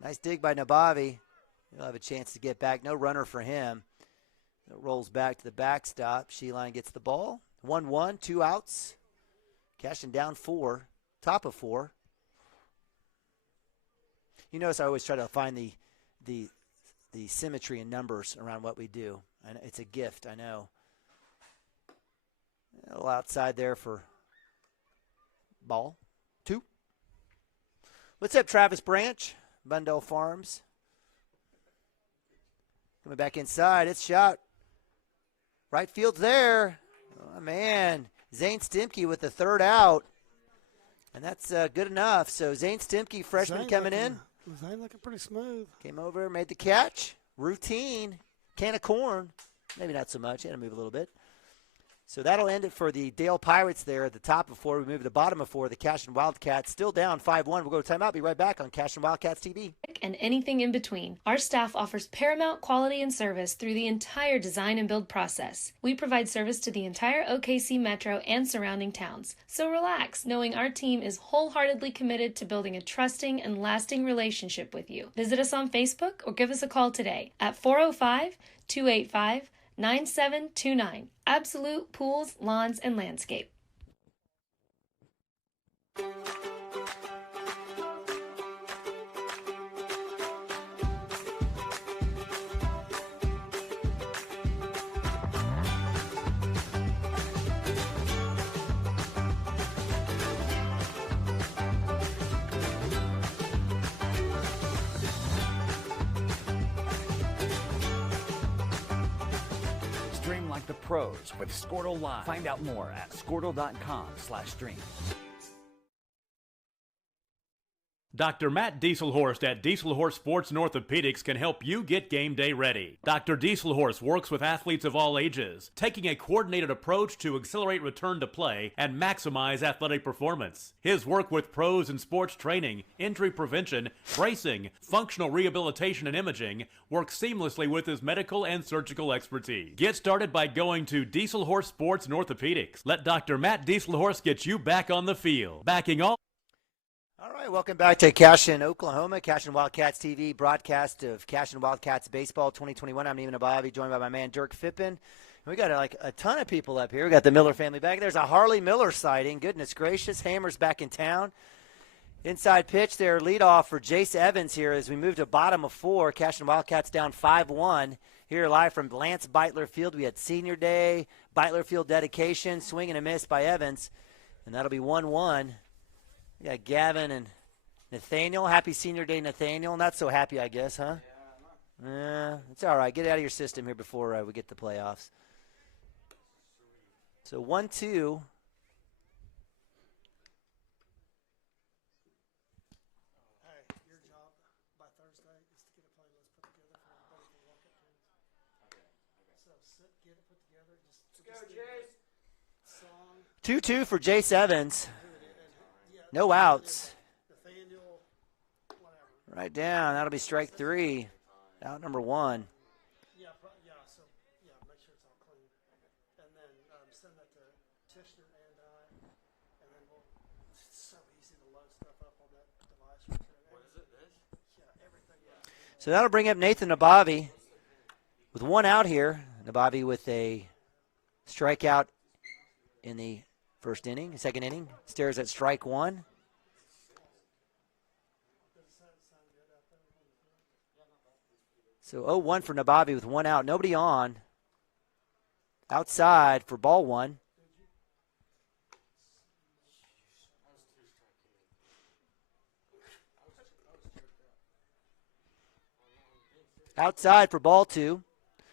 Nice dig by Nabavi. He'll have a chance to get back. No runner for him. It rolls back to the backstop. Sheline gets the ball. 1-1, 2 outs. Cashion down 4, top of 4. You notice I always try to find the symmetry in numbers around what we do. And it's a gift, I know. A little outside there for ball 2. What's up, Travis Branch? Bundle Farms. Coming back inside. It's shot. Right field's there. Oh, man. Zane Stimke with the 3rd out. And that's good enough. So Zane Stimke, freshman, coming in. Zane looking pretty smooth. Came over, made the catch. Routine. Can of corn. Maybe not so much. Had to move a little bit. So that'll end it for the Dale Pirates there at the top of 4. We move to the bottom of 4. The Cashion Wildcats still down 5-1. We'll go to timeout. Be right back on Cashion Wildcats TV. And anything in between. Our staff offers paramount quality and service through the entire design and build process. We provide service to the entire OKC metro and surrounding towns. So relax, knowing our team is wholeheartedly committed to building a trusting and lasting relationship with you. Visit us on Facebook or give us a call today at 405-285-9729. Absolute Pools, Lawns, and Landscape. Stream like the pros with Squirtle Live. Find out more at squirtle.com/stream. Dr. Matt Dieselhorst at Dieselhorst Sports and Orthopedics can help you get game day ready. Dr. Dieselhorst works with athletes of all ages, taking a coordinated approach to accelerate return to play and maximize athletic performance. His work with pros in sports training, injury prevention, bracing, functional rehabilitation, and imaging works seamlessly with his medical and surgical expertise. Get started by going to Dieselhorst Sports and Orthopedics. Let Dr. Matt Dieselhorst get you back on the field. Backing all. All right, welcome back to Cashion, Oklahoma. Cashion Wildcats TV broadcast of Cashion Wildcats Baseball 2021. I'm Neiman Abavi, joined by my man Dirk Fippen. We got a ton of people up here. We got the Miller family back. There's a Harley Miller sighting. Goodness gracious, Hammer's back in town. Inside pitch there, leadoff for Jace Evans here as we move to bottom of 4. Cashion Wildcats down 5-1. Here live from Lance Beitler Field. We had Senior Day, Beitler Field dedication, swing and a miss by Evans, and that'll be 1-1. We got Gavin and Nathaniel. Happy Senior Day, Nathaniel. Not so happy, I guess, huh? Yeah, it's all right. Get it out of your system here before we get to the playoffs. So 1-2. Let's go, Jace. 2-2 for Jace Evans. No outs. Right down. That'll be strike 3. Out number 1. Yeah, make sure it's all clean. And then send that to Tishner and I. And then it's so easy to load stuff up on that device. What is it, this? Yeah, everything. So that'll bring up Nathan Nabavi with 1 out here. Nabavi with a strikeout in the second inning, stares at strike 1. So 0-1 for Nabavi with 1 out. Nobody on. Outside for ball 1. Outside for ball 2.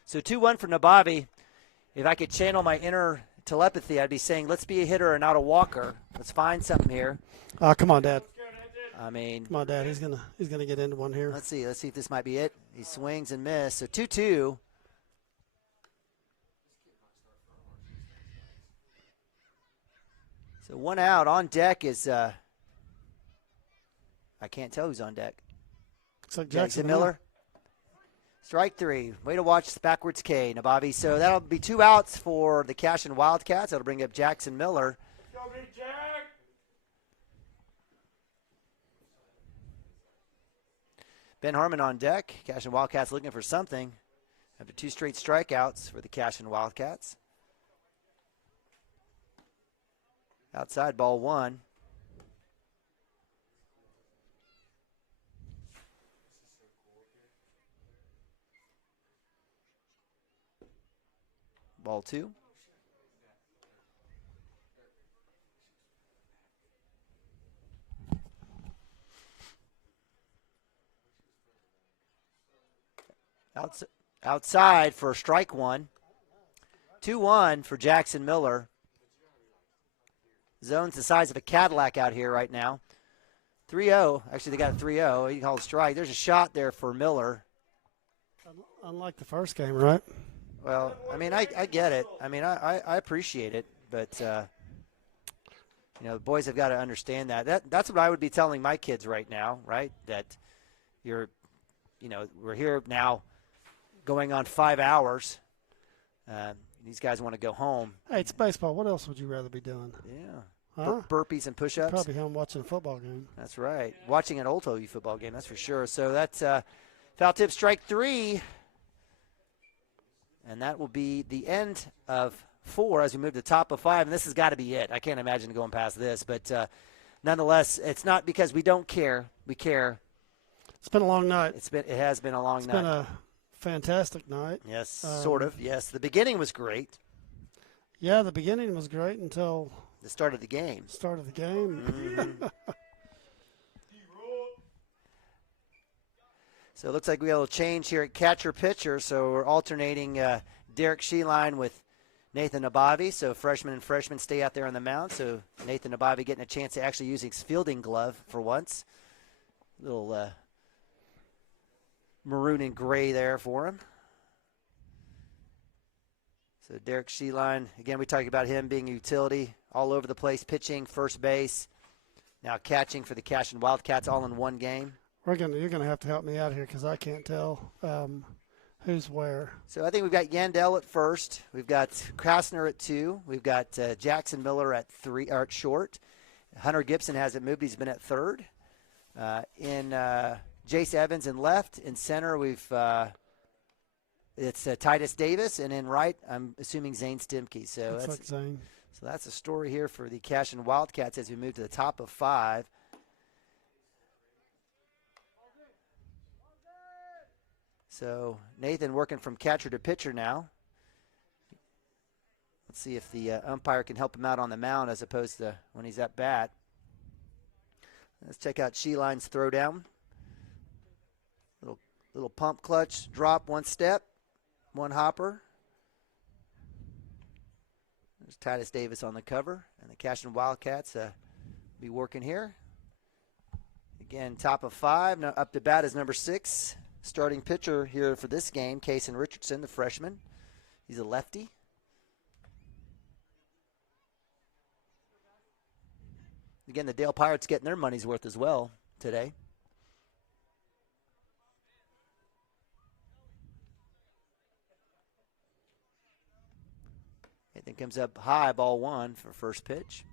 So 2-1 for Nabavi. If I could channel my inner telepathy, I'd be saying, let's be a hitter and not a walker. Let's find something here. Come on, Dad. I mean, come on, Dad. He's gonna get into one here. Let's see if this might be it. He swings and misses. So 2-2. So 1 out. On deck is I can't tell who's on deck. Looks like Jackson Miller. Strike 3. Way to watch backwards K, Nabavi. So that'll be 2 outs for the Cashion Wildcats. That'll bring up Jackson Miller. Go, Big Jack! Ben Harmon on deck. Cashion Wildcats looking for something after 2 straight strikeouts for the Cashion Wildcats. Outside ball 1. Ball 2. Outside for strike one. 2-1 for Jackson Miller. Zone's the size of a Cadillac out here right now. 3-0. Actually, they got a 3-0. He called a strike. There's a shot there for Miller. Unlike the first game, right? Well, I mean, I get it. I mean, I appreciate it. But, the boys have got to understand that. That's what I would be telling my kids right now, right? That we're here now going on 5 hours. These guys want to go home. Hey, it's baseball. What else would you rather be doing? Yeah. Huh? Burpees and push-ups. Probably home watching a football game. That's right. Watching an Old Toby football game, that's for sure. So that's foul tip strike 3. And that will be the end of 4 as we move to the top of 5. And this has got to be it. I can't imagine going past this. But nonetheless, it's not because we don't care. We care. It's been a long night. It has been a long night. It's been a fantastic night. Yes, sort of. Yes, the beginning was great. Yeah, the beginning was great until the start of the game. Mm-hmm. So it looks like we have a little change here at catcher-pitcher. So we're alternating Derek Sheeline with Nathan Nabavi. So freshmen and freshmen stay out there on the mound. So Nathan Nabavi getting a chance to actually use his fielding glove for once. Little maroon and gray there for him. So Derek Sheeline, again, we talked about him being a utility all over the place, pitching, first base, now catching for the Cashion Wildcats all in one game. You're gonna have to help me out here because I can't tell who's where. So I think we've got Yandel at first. We've got Krasner at 2. We've got Jackson Miller at 3, or at short. Hunter Gibson hasn't moved. He's been at third. In Jace Evans in left. In center, it's Titus Davis, and in right, I'm assuming Zane Stimke. So that's like Zane. So that's a story here for the Cashion Wildcats as we move to the top of 5. So Nathan working from catcher to pitcher now. Let's see if the umpire can help him out on the mound as opposed to when he's at bat. Let's check out Sheeline's throw down. Little pump clutch, drop, 1 step, 1 hopper. There's Titus Davis on the cover, and the Cashion Wildcats be working here. Again, top of 5. Now up to bat is number 6. Starting pitcher here for this game, Kason Richardson, the freshman. He's a lefty. Again, the Dale Pirates getting their money's worth as well today. Nathan comes up high, ball 1 for first pitch.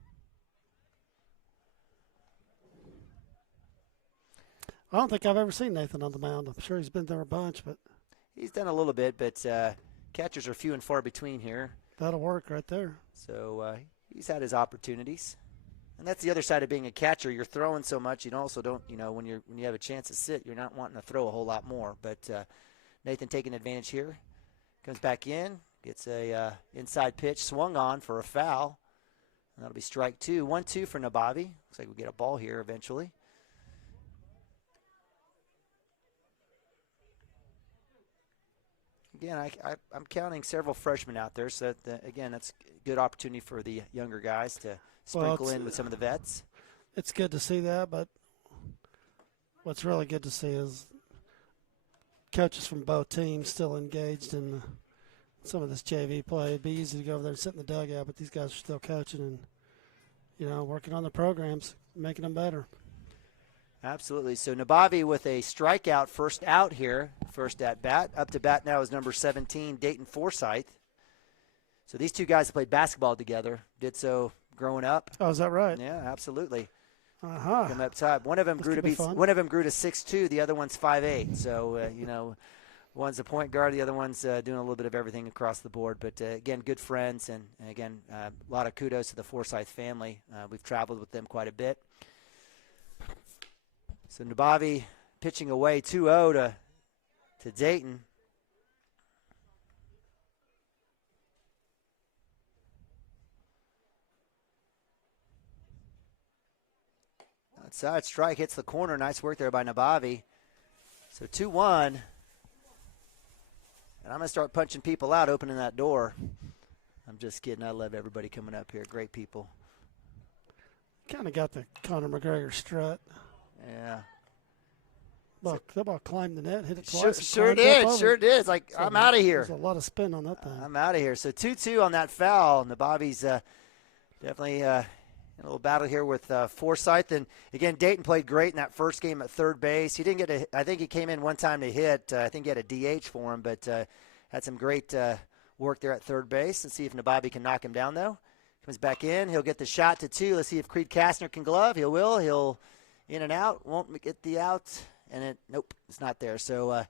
I don't think I've ever seen Nathan on the mound. I'm sure he's been there a bunch, but he's done a little bit, but catchers are few and far between here. That'll work right there. So he's had his opportunities. And that's the other side of being a catcher. You're throwing so much, you also don't, when you have a chance to sit, you're not wanting to throw a whole lot more. But Nathan taking advantage here. Comes back in, gets a inside pitch, swung on for a foul. And that'll be strike 2. 1-2 for Nabavi. Looks like we'll get a ball here eventually. Again, I'm counting several freshmen out there, so again, that's a good opportunity for the younger guys to sprinkle in with some of the vets. It's good to see that, but what's really good to see is coaches from both teams still engaged in some of this JV play. It'd be easy to go over there and sit in the dugout, but these guys are still coaching and, working on the programs, making them better. Absolutely. So Nabavi with a strikeout, first out here, first at bat. Up to bat now is number 17, Dayton Forsythe. So these two guys played basketball together, did so growing up. Oh, is that right? Yeah, absolutely. Uh-huh. Come up top. One of them grew to 6'2", the other one's 5'8". So one's a point guard, the other one's doing a little bit of everything across the board. But again, good friends, and again, a lot of kudos to the Forsythe family. We've traveled with them quite a bit. So Nabavi pitching away 2-0 to Dayton. Outside strike hits the corner. Nice work there by Nabavi. So 2-1. And I'm going to start punching people out, opening that door. I'm just kidding. I love everybody coming up here. Great people. Kind of got the Conor McGregor strut. Yeah. Look, that ball climbed the net, hit it twice. Sure did. Like, so I'm out of here. There's a lot of spin on that thing. I'm out of here. So 2-2 on that foul. And Bobby's definitely in a little battle here with Forsyth. And, again, Dayton played great in that first game at third base. He didn't get to – I think he came in one time to hit. I think he had a DH for him, but had some great work there at third base. Let's see if Nababi can knock him down, though. Comes back in. He'll get the shot to 2. Let's see if Creed Kastner can glove. He will. He'll in and out. Won't get the out. And nope, it's not there. So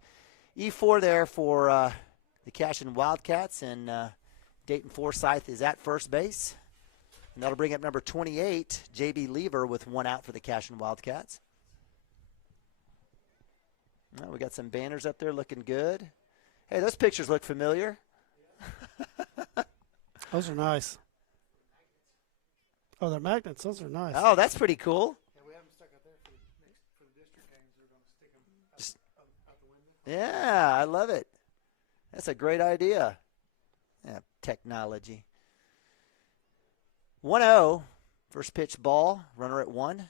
E4 there for the Cashion Wildcats. And Dayton Forsyth is at first base. And that'll bring up number 28, J.B. Lever, with 1 out for the Cashion Wildcats. Well, we got some banners up there looking good. Hey, those pictures look familiar. Those are nice. Oh, they're magnets. Those are nice. Oh, that's pretty cool. Yeah, we have them stuck out there for the district games. We're going to stick them out the window. Yeah, I love it. That's a great idea. Yeah, technology. 1-0, first pitch ball, runner at 1.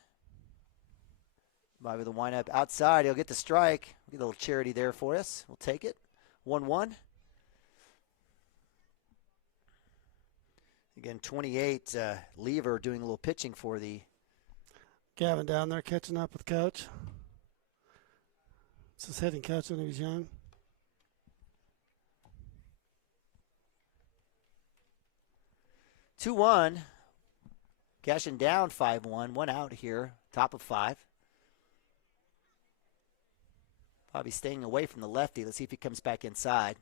Bobby the windup outside. He'll get the strike. We'll get a little charity there for us. We'll take it. 1-1. Again, 28, Lever doing a little pitching for the. Gavin down there catching up with Coach. It's his hitting coach when he was young. Two-1. Cashion down 5-1. 1 out here. Top of 5. Bobby staying away from the lefty. Let's see if he comes back inside.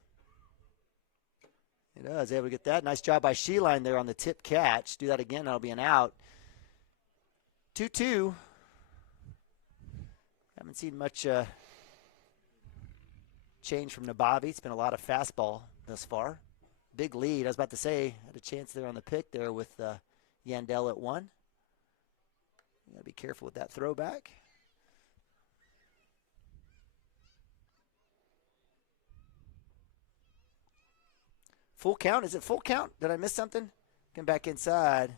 He does. Able to get that. Nice job by Sheeline there on the tip catch. Do that again. That'll be an out. 2-2. Haven't seen much change from Nabavi. It's been a lot of fastball thus far. Big lead. I was about to say, had a chance there on the pick there with Yandel at 1. You got to be careful with that throwback. Full count? Is it full count? Did I miss something? Come back inside.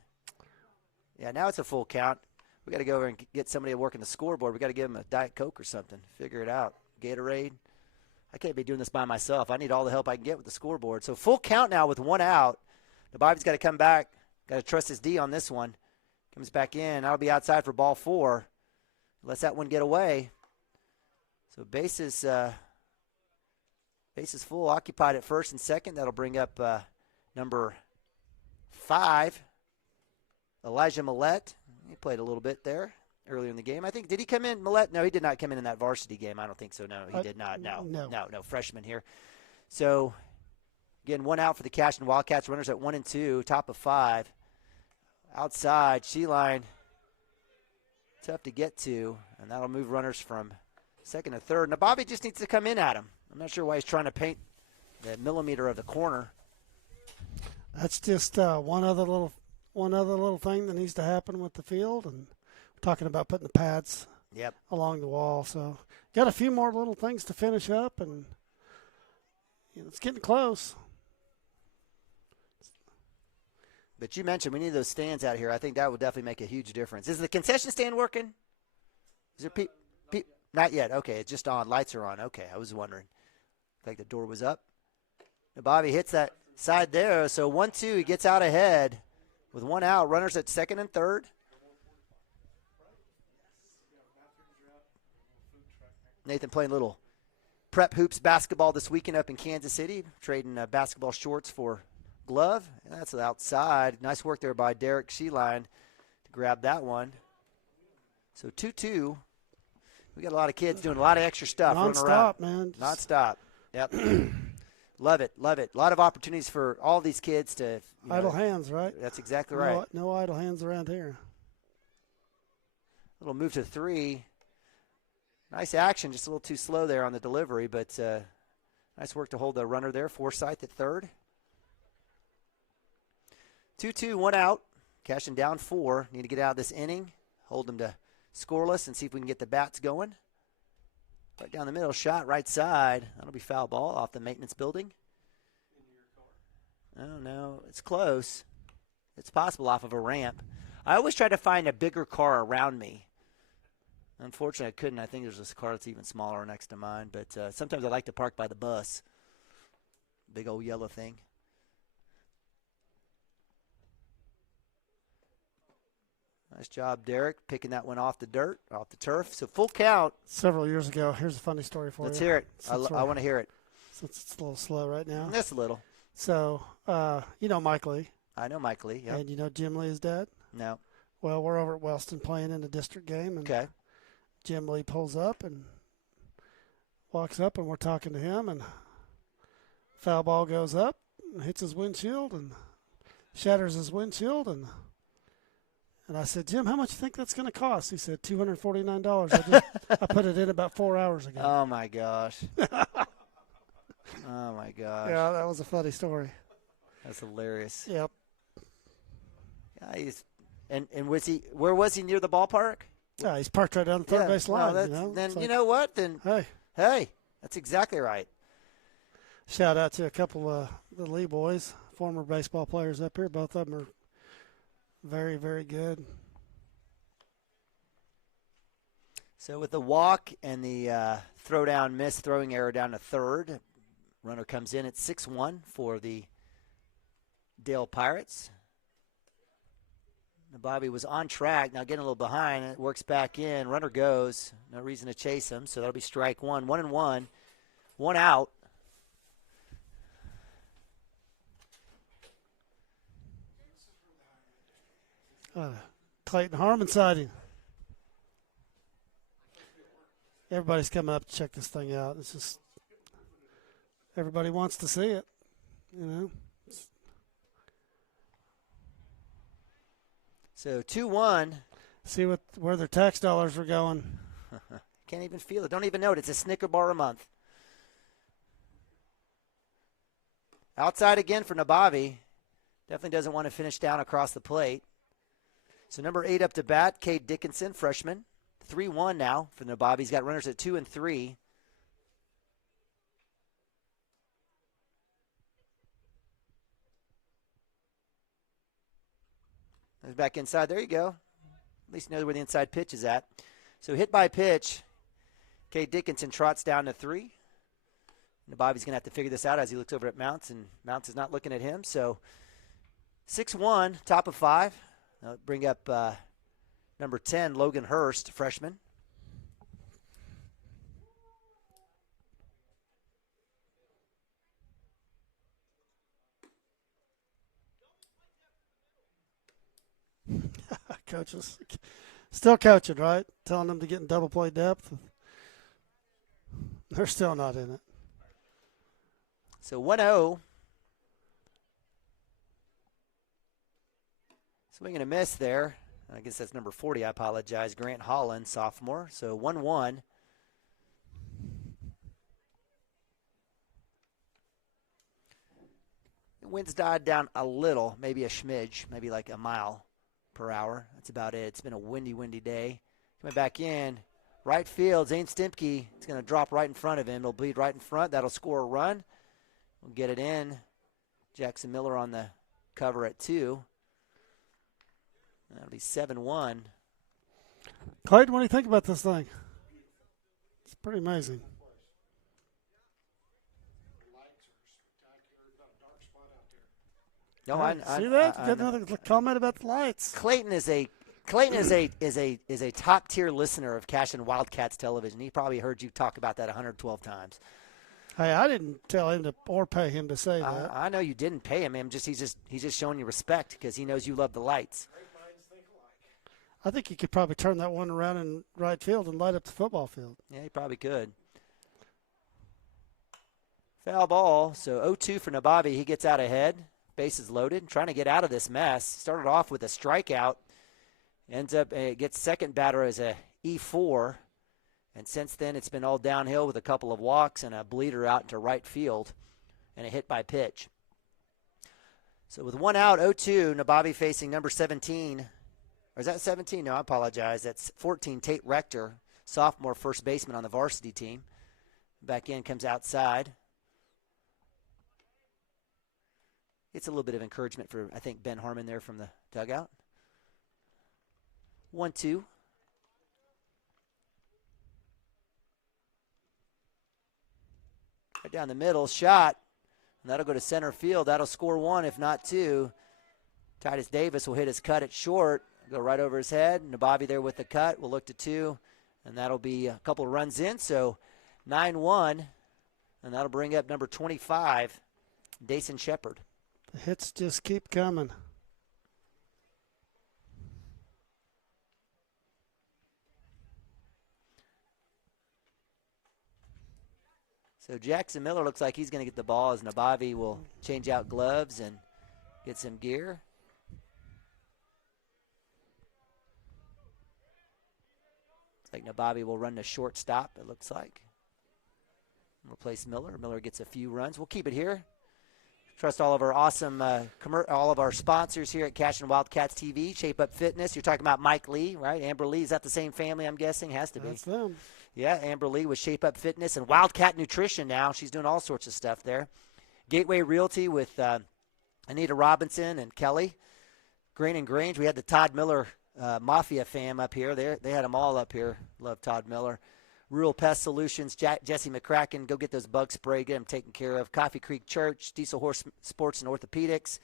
Yeah, now it's a full count. We got to go over and get somebody working the scoreboard. We got to give them a Diet Coke or something. Figure it out. Gatorade. I can't be doing this by myself. I need all the help I can get with the scoreboard. So full count now with 1 out. Nabavi's got to come back. Got to trust his D on this one. Comes back in. That'll be outside for ball 4. Lets that one get away. So bases full, occupied at first and second. That'll bring up number 5, Elijah Millette. He played a little bit there earlier in the game. I think, did he come in, Millette? No, he did not come in that varsity game. I don't think so. No, he did not. No, freshman here. So, again, 1 out for the Cashion Wildcats. Runners at 1 and 2, top of 5. Outside, Sheeline, tough to get to, and that'll move runners from second to third. Now, Bobby just needs to come in at him. I'm not sure why he's trying to paint the millimeter of the corner. That's just one other little thing that needs to happen with the field, and we're talking about putting the pads along the wall. So got a few more little things to finish up, and it's getting close. But you mentioned we need those stands out here. I think that would definitely make a huge difference. Is the concession stand working? Is there not yet. Okay, it's just on. Lights are on. Okay, I was wondering. Like the door was up. Now Bobby hits that side there. So 1-2, he gets out ahead with 1 out. Runners at second and third. Nathan playing a little prep hoops basketball this weekend up in Kansas City, trading basketball shorts for glove. And that's outside. Nice work there by Derek Sheeline to grab that one. So 2-2. We got a lot of kids doing a lot of extra stuff. Non-stop, man. Non-stop. Yep. Love it. A lot of opportunities for all these kids to. Idle hands, right? That's exactly right. No idle hands around here. Little move to 3. Nice action, just a little too slow there on the delivery, but nice work to hold the runner there. Forsyth at third. 2-2, 1 out. Cashion down 4. Need to get out of this inning. Hold them to scoreless and see if we can get the bats going. Right down the middle, shot right side. That'll be foul ball off the maintenance building. Oh, no, it's close. It's possible off of a ramp. I always try to find a bigger car around me. Unfortunately, I couldn't. I think there's this car that's even smaller next to mine. But sometimes I like to park by the bus. Big old yellow thing. Nice job, Derek, picking that one off the dirt, off the turf. So full count. Several years ago. Here's a funny story for Let's you. hear it. I want to hear it. Since it's a little slow right now. Just a little. So, you know Mike Lee. I know Mike Lee, yeah. And you know Jim Lee, his dad? No. Well, we're over at Wellston playing in the district game. And okay. Jim Lee pulls up and walks up, and we're talking to him, and foul ball goes up, and hits his windshield, and shatters his windshield, and I said, Jim, how much do you think that's going to cost? He said, $249. I put it in about 4 hours ago. Oh, my gosh. Oh, my gosh. Yeah, that was a funny story. That's hilarious. Yep. Yeah, and was he? Where was he, near the ballpark? Yeah, he's parked right down the third base line. Well, then you know what? Then hey, that's exactly right. Shout out to a couple of the Lee boys, former baseball players up here. Both of them are very, very good. So with the walk and the throwdown miss, throwing error down to third, runner comes in at 6-1 for the Dale Pirates. Bobby was on track, now getting a little behind. It works back in. Runner goes. No reason to chase him, so that'll be strike one. 1-1. One out. Clayton Harmon sighting. Everybody's coming up to check this thing out. It's just everybody wants to see it, you know. So 2-1. See where their tax dollars are going. Can't even feel it. Don't even know it. It's a Snicker bar a month. Outside again for Nabavi. Definitely doesn't want to finish down across the plate. So number 8 up to bat, Cade Dickinson, freshman. 3-1 now for Nabavi. He's got runners at 2 and 3. There's back inside. There you go. At least you know where the inside pitch is at. So hit by pitch. Cade Dickinson trots down to 3. Nabavi's going to have to figure this out as he looks over at Mounts, and Mounts is not looking at him. So 6-1, top of 5. Now bring up number 10, Logan Hurst, freshman. Coaches still coaching, right? Telling them to get in double play depth. They're still not in it. So 1-0. Swing and a miss there. I guess that's number 40. I apologize. Grant Holland, sophomore. So 1-1. The wind's died down a little, maybe a smidge, maybe like a mile per hour. That's about it. It's been a windy, windy day. Coming back in, right field, Zane Stimpke. It's going to drop right in front of him. It'll bleed right in front. That'll score a run. We'll get it in. Jackson Miller on the cover at 2. That'll be 7-1. Clayton, what do you think about this thing? It's pretty amazing. No, see that? You got another comment about the lights. Clayton is a top tier listener of Cashion Wildcats television. He probably heard you talk about that 112 times. Hey, I didn't tell him to or pay him to say that. I know you didn't pay him. He's just showing you respect because he knows you love the lights. I think he could probably turn that one around in right field and light up the football field. Yeah, he probably could. Foul ball. So 0-2 for Nabavi. He gets out ahead. Bases loaded. Trying to get out of this mess. Started off with a strikeout. Ends up gets second batter as a E4. And since then, it's been all downhill with a couple of walks and a bleeder out into right field and a hit by pitch. So with one out, 0-2, Nabavi facing number 17. Or is that 17? No, I apologize. That's 14, Tate Rector, sophomore first baseman on the varsity team. Back in, comes outside. It's a little bit of encouragement for, I think, Ben Harmon there from the dugout. 1-2. Right down the middle, shot. And that'll go to center field. That'll score 1, if not 2. Titus Davis will hit his cut at short. Go right over his head. Nabavi there with the cut. We'll look to 2. And that'll be a couple of runs in. So 9-1. And that'll bring up number 25, Dason Shepard. The hits just keep coming. So Jackson Miller looks like he's going to get the ball as Nabavi will change out gloves and get some gear. Looks like Nabavi will run the shortstop, it looks like. Replace Miller. Miller gets a few runs. We'll keep it here. Trust all of our awesome, all of our sponsors here at Cashion Wildcats TV, Shape Up Fitness. You're talking about Mike Lee, right? Amber Lee, is that the same family, I'm guessing? Has to be. That's them. Yeah, Amber Lee with Shape Up Fitness and Wildcat Nutrition now. She's doing all sorts of stuff there. Gateway Realty with Anita Robinson and Kelly. Grain and Grange, we had the Todd Miller Mafia fam up here. They had them all up here. Love Todd Miller. Rural Pest Solutions, Jesse McCracken, go get those bug spray, get them taken care of. Coffee Creek Church, Diesel Horse Sports and Orthopedics,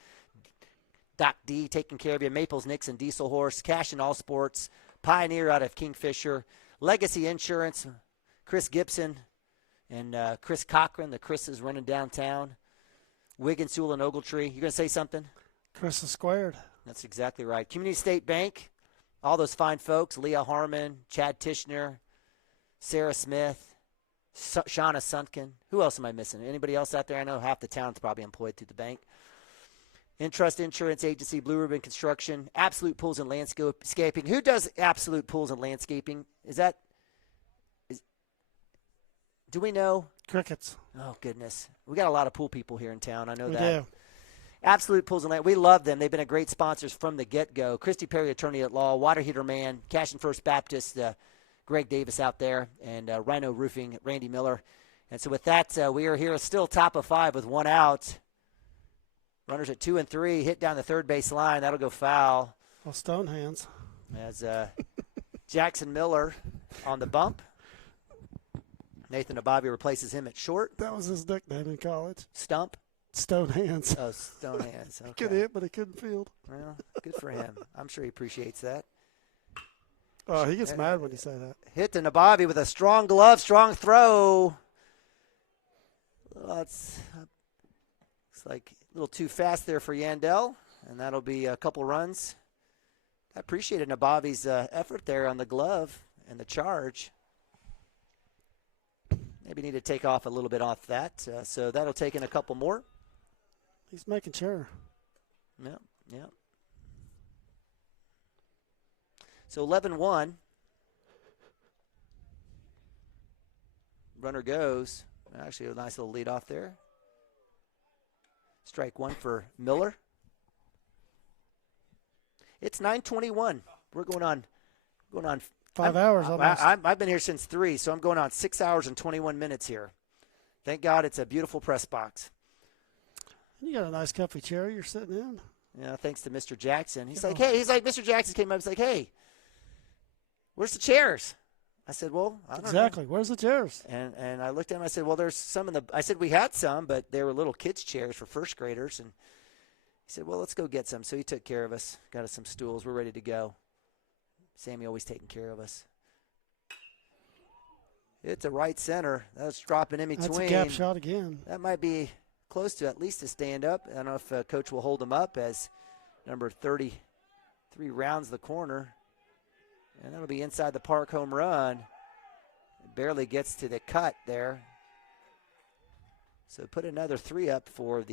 Doc D taking care of you. Maples, Nixon, Diesel Horse, Cash and All Sports, Pioneer out of Kingfisher, Legacy Insurance, Chris Gibson and Chris Cochran. The Chris is running downtown. Wiggins, Sewell, and Ogletree. You going to say something? Chris is squared. That's exactly right. Community State Bank, all those fine folks, Leah Harmon, Chad Tishner, Sarah Smith, Shauna Sunken. Who else am I missing? Anybody else out there? I know half the town's probably employed through the bank. Intrust Insurance Agency, Blue Ribbon Construction, Absolute Pools and Landscaping. Who does Absolute Pools and Landscaping? Do we know? Crickets. Oh, goodness. We got a lot of pool people here in town. I know We that. do. Absolute Pools and Land. We love them. They've been a great sponsors from the get-go. Christy Perry, attorney at law, Water Heater Man, Cashion First Baptist, Greg Davis out there, and Rhino Roofing, Randy Miller. And so with that, we are here still top of 5 with 1 out. Runners at 2 and 3, hit down the third base line. That'll go foul. Well, stone hands. As Jackson Miller on the bump. Nathan Nabavi replaces him at short. That was his nickname in college. Stump? Stone hands. Oh, stone hands. Okay. He could hit, but he couldn't field. Well, good for him. I'm sure he appreciates that. Oh, he gets mad when you say that. Hit to Nabavi with a strong glove, strong throw. Well, looks like a little too fast there for Yandel, and that'll be a couple runs. I appreciated Nabavi's effort there on the glove and the charge. Maybe need to take off a little bit off that, so that'll take in a couple more. He's making sure. Yeah. So 11-1. Runner goes. Actually, a nice little lead off there. Strike 1 for Miller. It's 9:21. We're going on 5 hours almost. I've been here since 3, so I'm going on 6 hours and 21 minutes here. Thank God it's a beautiful press box. You got a nice comfy chair you're sitting in. Yeah, thanks to Mr. Jackson. Mr. Jackson came up. He's like, hey, where's the chairs? I said, well, I don't know. Exactly. Where's the chairs? And I looked at him. I said, well, there's some I said, we had some, but they were little kids' chairs for first graders. And he said, well, let's go get some. So he took care of us, got us some stools. We're ready to go. Sammy always taking care of us. It's a right center. That's dropping in between. That's a gap shot again. That might be close to at least a stand-up. I don't know if Coach will hold him up as number 33 rounds the corner. And that'll be inside the park home run. It barely gets to the cut there. So put another 3 up for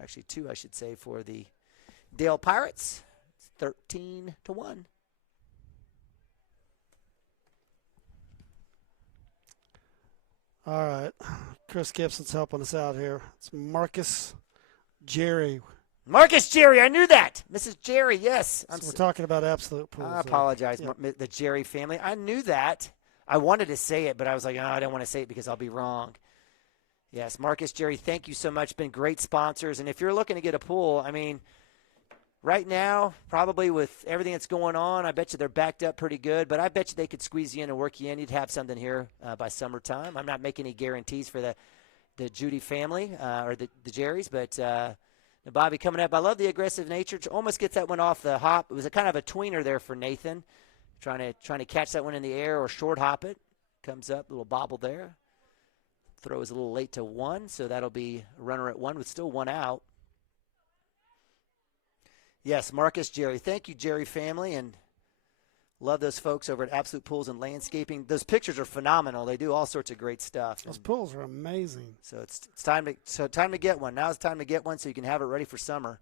actually 2, I should say, for the Dale Pirates. It's 13-1. All right. Chris Gibson's helping us out here. It's Marcus Jerry. Marcus Jerry, I knew that. Mrs. Jerry, yes. So we're talking about Absolute Pools. I apologize, the Jerry family. I knew that. I wanted to say it, but I was like, oh, I don't want to say it because I'll be wrong. Yes, Marcus, Jerry, thank you so much. Been great sponsors. And if you're looking to get a pool, I mean, right now, probably with everything that's going on, I bet you they're backed up pretty good. But I bet you they could squeeze you in and work you in. You'd have something here by summertime. I'm not making any guarantees for the Judy family or the Jerrys, but Bobby coming up. I love the aggressive nature. Almost gets that one off the hop. It was a kind of a tweener there for Nathan, trying to catch that one in the air or short hop it. Comes up, little bobble there. Throw is a little late to 1, so that'll be a runner at 1 with still 1 out. Yes, Marcus, Jerry. Thank you, Jerry family, and love those folks over at Absolute Pools and Landscaping. Those pictures are phenomenal. They do all sorts of great stuff. Those pools are amazing. So it's time to get one. Now's the time to get one so you can have it ready for summer.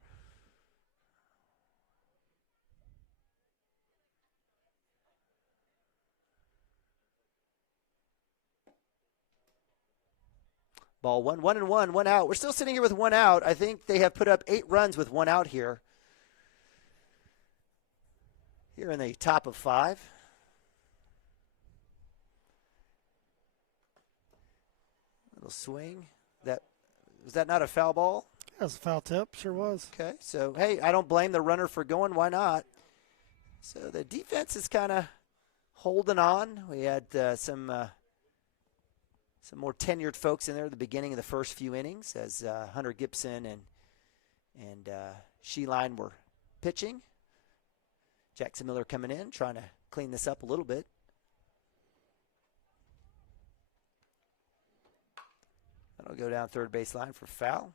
Ball 1-1, 1 out. We're still sitting here with 1 out. I think they have put up 8 runs with 1 out here. Here in the top of 5. Little swing. Was that not a foul ball? That was a foul tip. Sure was. Okay, so, hey, I don't blame the runner for going. Why not? So the defense is kind of holding on. We had some more tenured folks in there at the beginning of the first few innings as Hunter Gibson and Sheline were pitching. Jackson Miller coming in, trying to clean this up a little bit. That'll go down third base line for foul.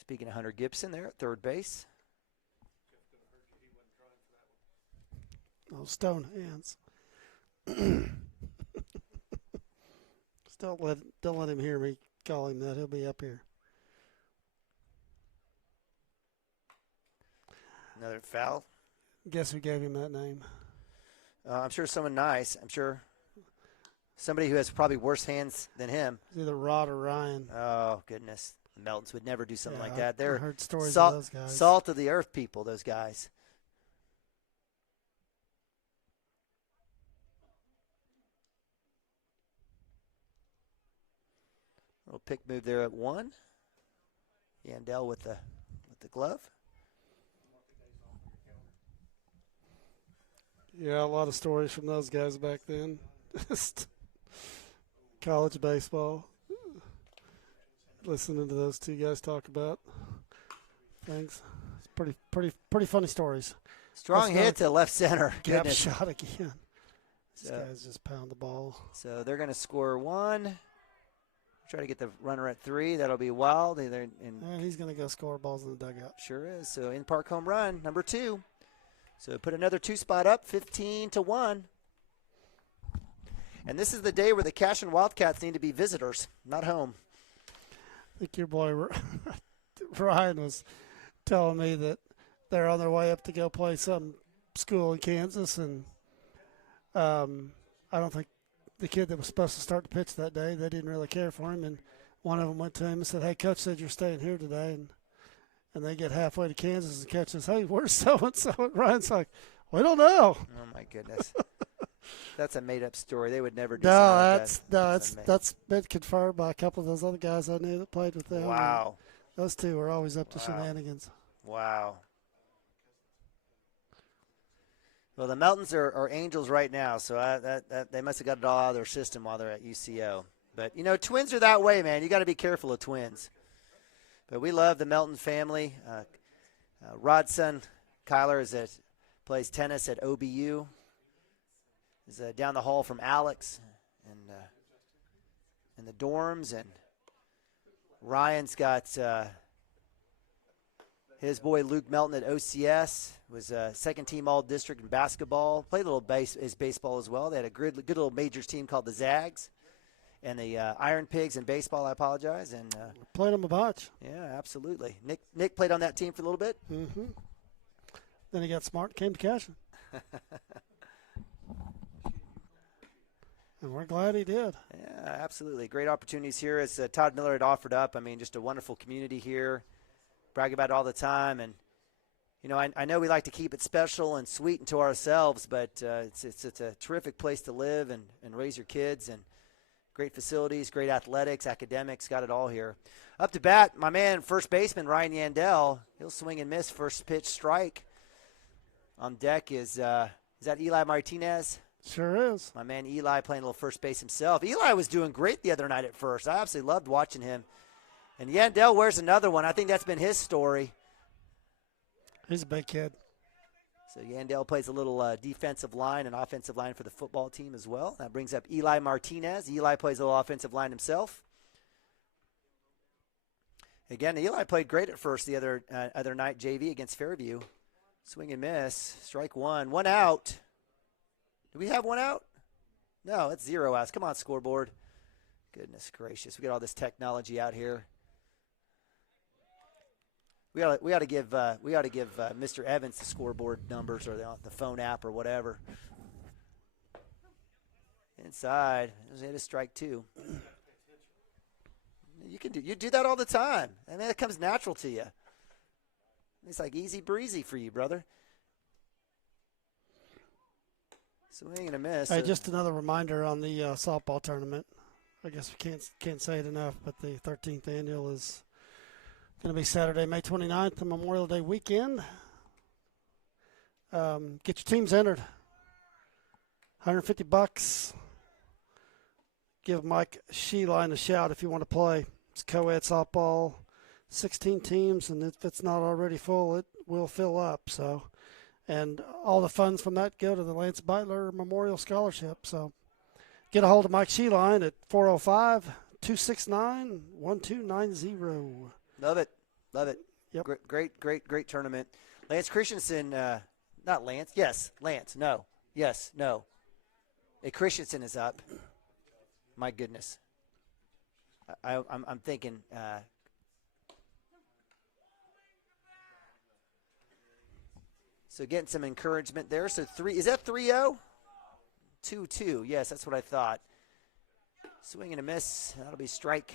Speaking of Hunter Gibson there at third base. Oh, stone hands. Don't let him hear me call him that. He'll be up here. Another foul. Guess who gave him that name? I'm sure someone nice. I'm sure somebody who has probably worse hands than him. It's either Rod or Ryan. Oh, goodness. The Meltons would never do something like that. I They're heard stories of those guys. Salt of the earth people, those guys. Little pick move there at 1. Yandel with the glove. Yeah, a lot of stories from those guys back then. Just college baseball. Listening to those two guys talk about things. It's pretty funny stories. Strong hit to left center. Gap Goodness. shot again. These So- guys just pound the ball. So they're going to score 1. Try to get the runner at 3. That'll be wild. He's going to go score balls in the dugout. Sure is. So in-park home run, number 2. So put another 2 spot up, 15-1. And this is the day where the Cashion Wildcats need to be visitors, not home. I think your boy Ryan was telling me that they're on their way up to go play some school in Kansas, and I don't think the kid that was supposed to start the pitch that day, they didn't really care for him, and one of them went to him and said, "Hey, Coach said you're staying here today," and they get halfway to Kansas and Coach says, "Hey, where's so-and-so?" And Ryan's like, "We don't know." Oh, my goodness. That's a made-up story. They would never do something like that. That's been confirmed by a couple of those other guys I knew that played with them. Wow. Those two were always up to shenanigans. Wow. Well, the Meltons are angels right now, so that they must have got it all out of their system while they're at UCO. But, twins are that way, man. You got to be careful of twins. But we love the Melton family. Rod's son, Kyler, plays tennis at OBU. Is down the hall from Alex in the dorms. And Ryan's got his boy Luke Melton at OCS. Was second-team All-District in basketball. Played a little baseball as well. They had a good little majors team called the Zags. And the Iron Pigs in baseball, I apologize. And played them a bunch. Yeah, absolutely. Nick played on that team for a little bit. Mm-hmm. Then he got smart and came to Cashion. And we're glad he did. Yeah, absolutely. Great opportunities here as Todd Miller had offered up. I mean, just a wonderful community here. Brag about it all the time. And You know, I know we like to keep it special and sweet and to ourselves, but it's a terrific place to live and raise your kids, and great facilities, great athletics, academics, got it all here. Up to bat, my man, first baseman Ryan Yandel. He'll swing and miss, first pitch strike. On deck is that Eli Martinez? Sure is. My man Eli playing a little first base himself. Eli was doing great the other night at first. I absolutely loved watching him. And Yandel wears another one. I think that's been his story. He's a big kid. So Yandel plays a little defensive line and offensive line for the football team as well. That brings up Eli Martinez. Eli plays a little offensive line himself. Again, Eli played great at first the other night, JV against Fairview. Swing and miss. Strike one. One out. Do we have one out? No, it's 0 outs. Come on, scoreboard. Goodness gracious. We got all this technology out here. We ought to give Mr. Evans the scoreboard numbers or the phone app or whatever. Inside, it is strike two. You do that all the time. I mean, it comes natural to you. It's like easy breezy for you, brother. Swing and a miss. Hey, just another reminder on the softball tournament. I guess we can't say it enough, but the 13th annual is going to be Saturday, May 29th, the Memorial Day weekend. Get your teams entered. $150. Give Mike Sheeline a shout if you want to play. It's co-ed softball, 16 teams, and if it's not already full, it will fill up. So, and all the funds from that go to the Lance Beitler Memorial Scholarship. So get a hold of Mike Sheeline at 405-269-1290. Love it. Love it. Yep. Great tournament. Lance Christensen, not Lance. Yes, Lance. No. Yes, no. Hey, Christensen is up. My goodness. I'm thinking. So getting some encouragement there. So is that 3-0? 2-2. Yes, that's what I thought. Swing and a miss. That'll be strike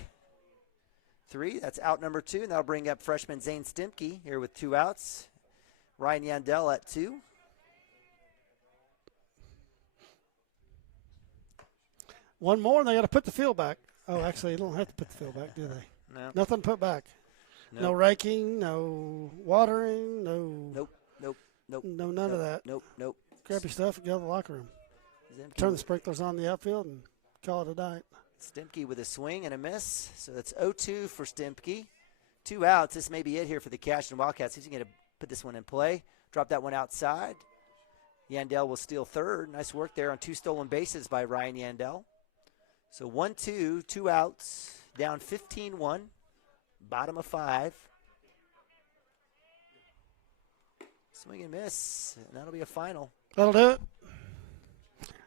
3. That's out number 2. And that'll bring up freshman Zane Stimke here with 2 outs. Ryan Yandel at 2. One more, and they got to put the field back. Oh, actually, you don't have to put the field back, do they? No. Nothing to put back. Nope. No raking, no watering, no. Nope. No, none of that. Nope. Grab your stuff and go to the locker room. Stimke Turn the sprinklers on the outfield and call it a night. Stimke with a swing and a miss. So that's 0-2 for Stimke. 2 outs. This may be it here for the Cashion Wildcats. See if you can put this one in play. Drop that one outside. Yandel will steal third. Nice work there on 2 stolen bases by Ryan Yandel. So 1-2, 2 outs, down 15-1, bottom of 5. Swing and miss, and that'll be a final. That'll do it.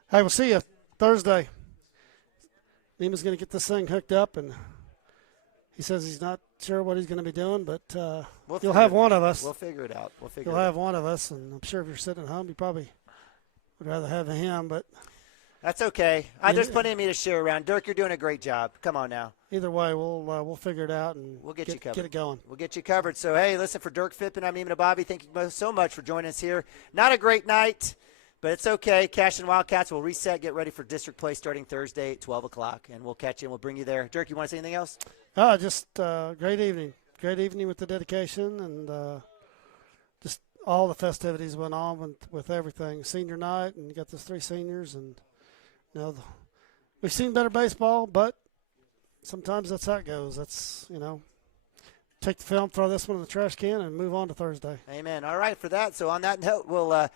Hey, we'll see you Thursday. Neiman's going to get this thing hooked up, and he says he's not sure what he's going to be doing, but you'll have one of us. We'll figure it out. You'll have one of us, and I'm sure if you're sitting at home, you probably would rather have him, but that's okay. There's plenty of me to share around. Dirk, you're doing a great job. Come on now. Either way, we'll figure it out and we'll get you covered. Get it going. We'll get you covered. So, hey, listen, for Dirk Phippen, I'm Neiman Bobby. Thank you so much for joining us here. Not a great night, but it's okay. Cashion Wildcats will reset, get ready for district play starting Thursday at 12 o'clock, and we'll catch you and we'll bring you there. Dirk, you want to say anything else? Just great evening. Great evening with the dedication and just all the festivities went on with everything. Senior night, and you got those 3 seniors, and we've seen better baseball, but sometimes that's how it goes. That's, take the film, throw this one in the trash can, and move on to Thursday. Amen. All right, for that. So on that note, we'll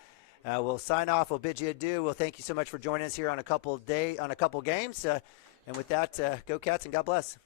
sign off. We'll bid you adieu. We'll thank you so much for joining us here on a couple games. And with that, go Cats and God bless.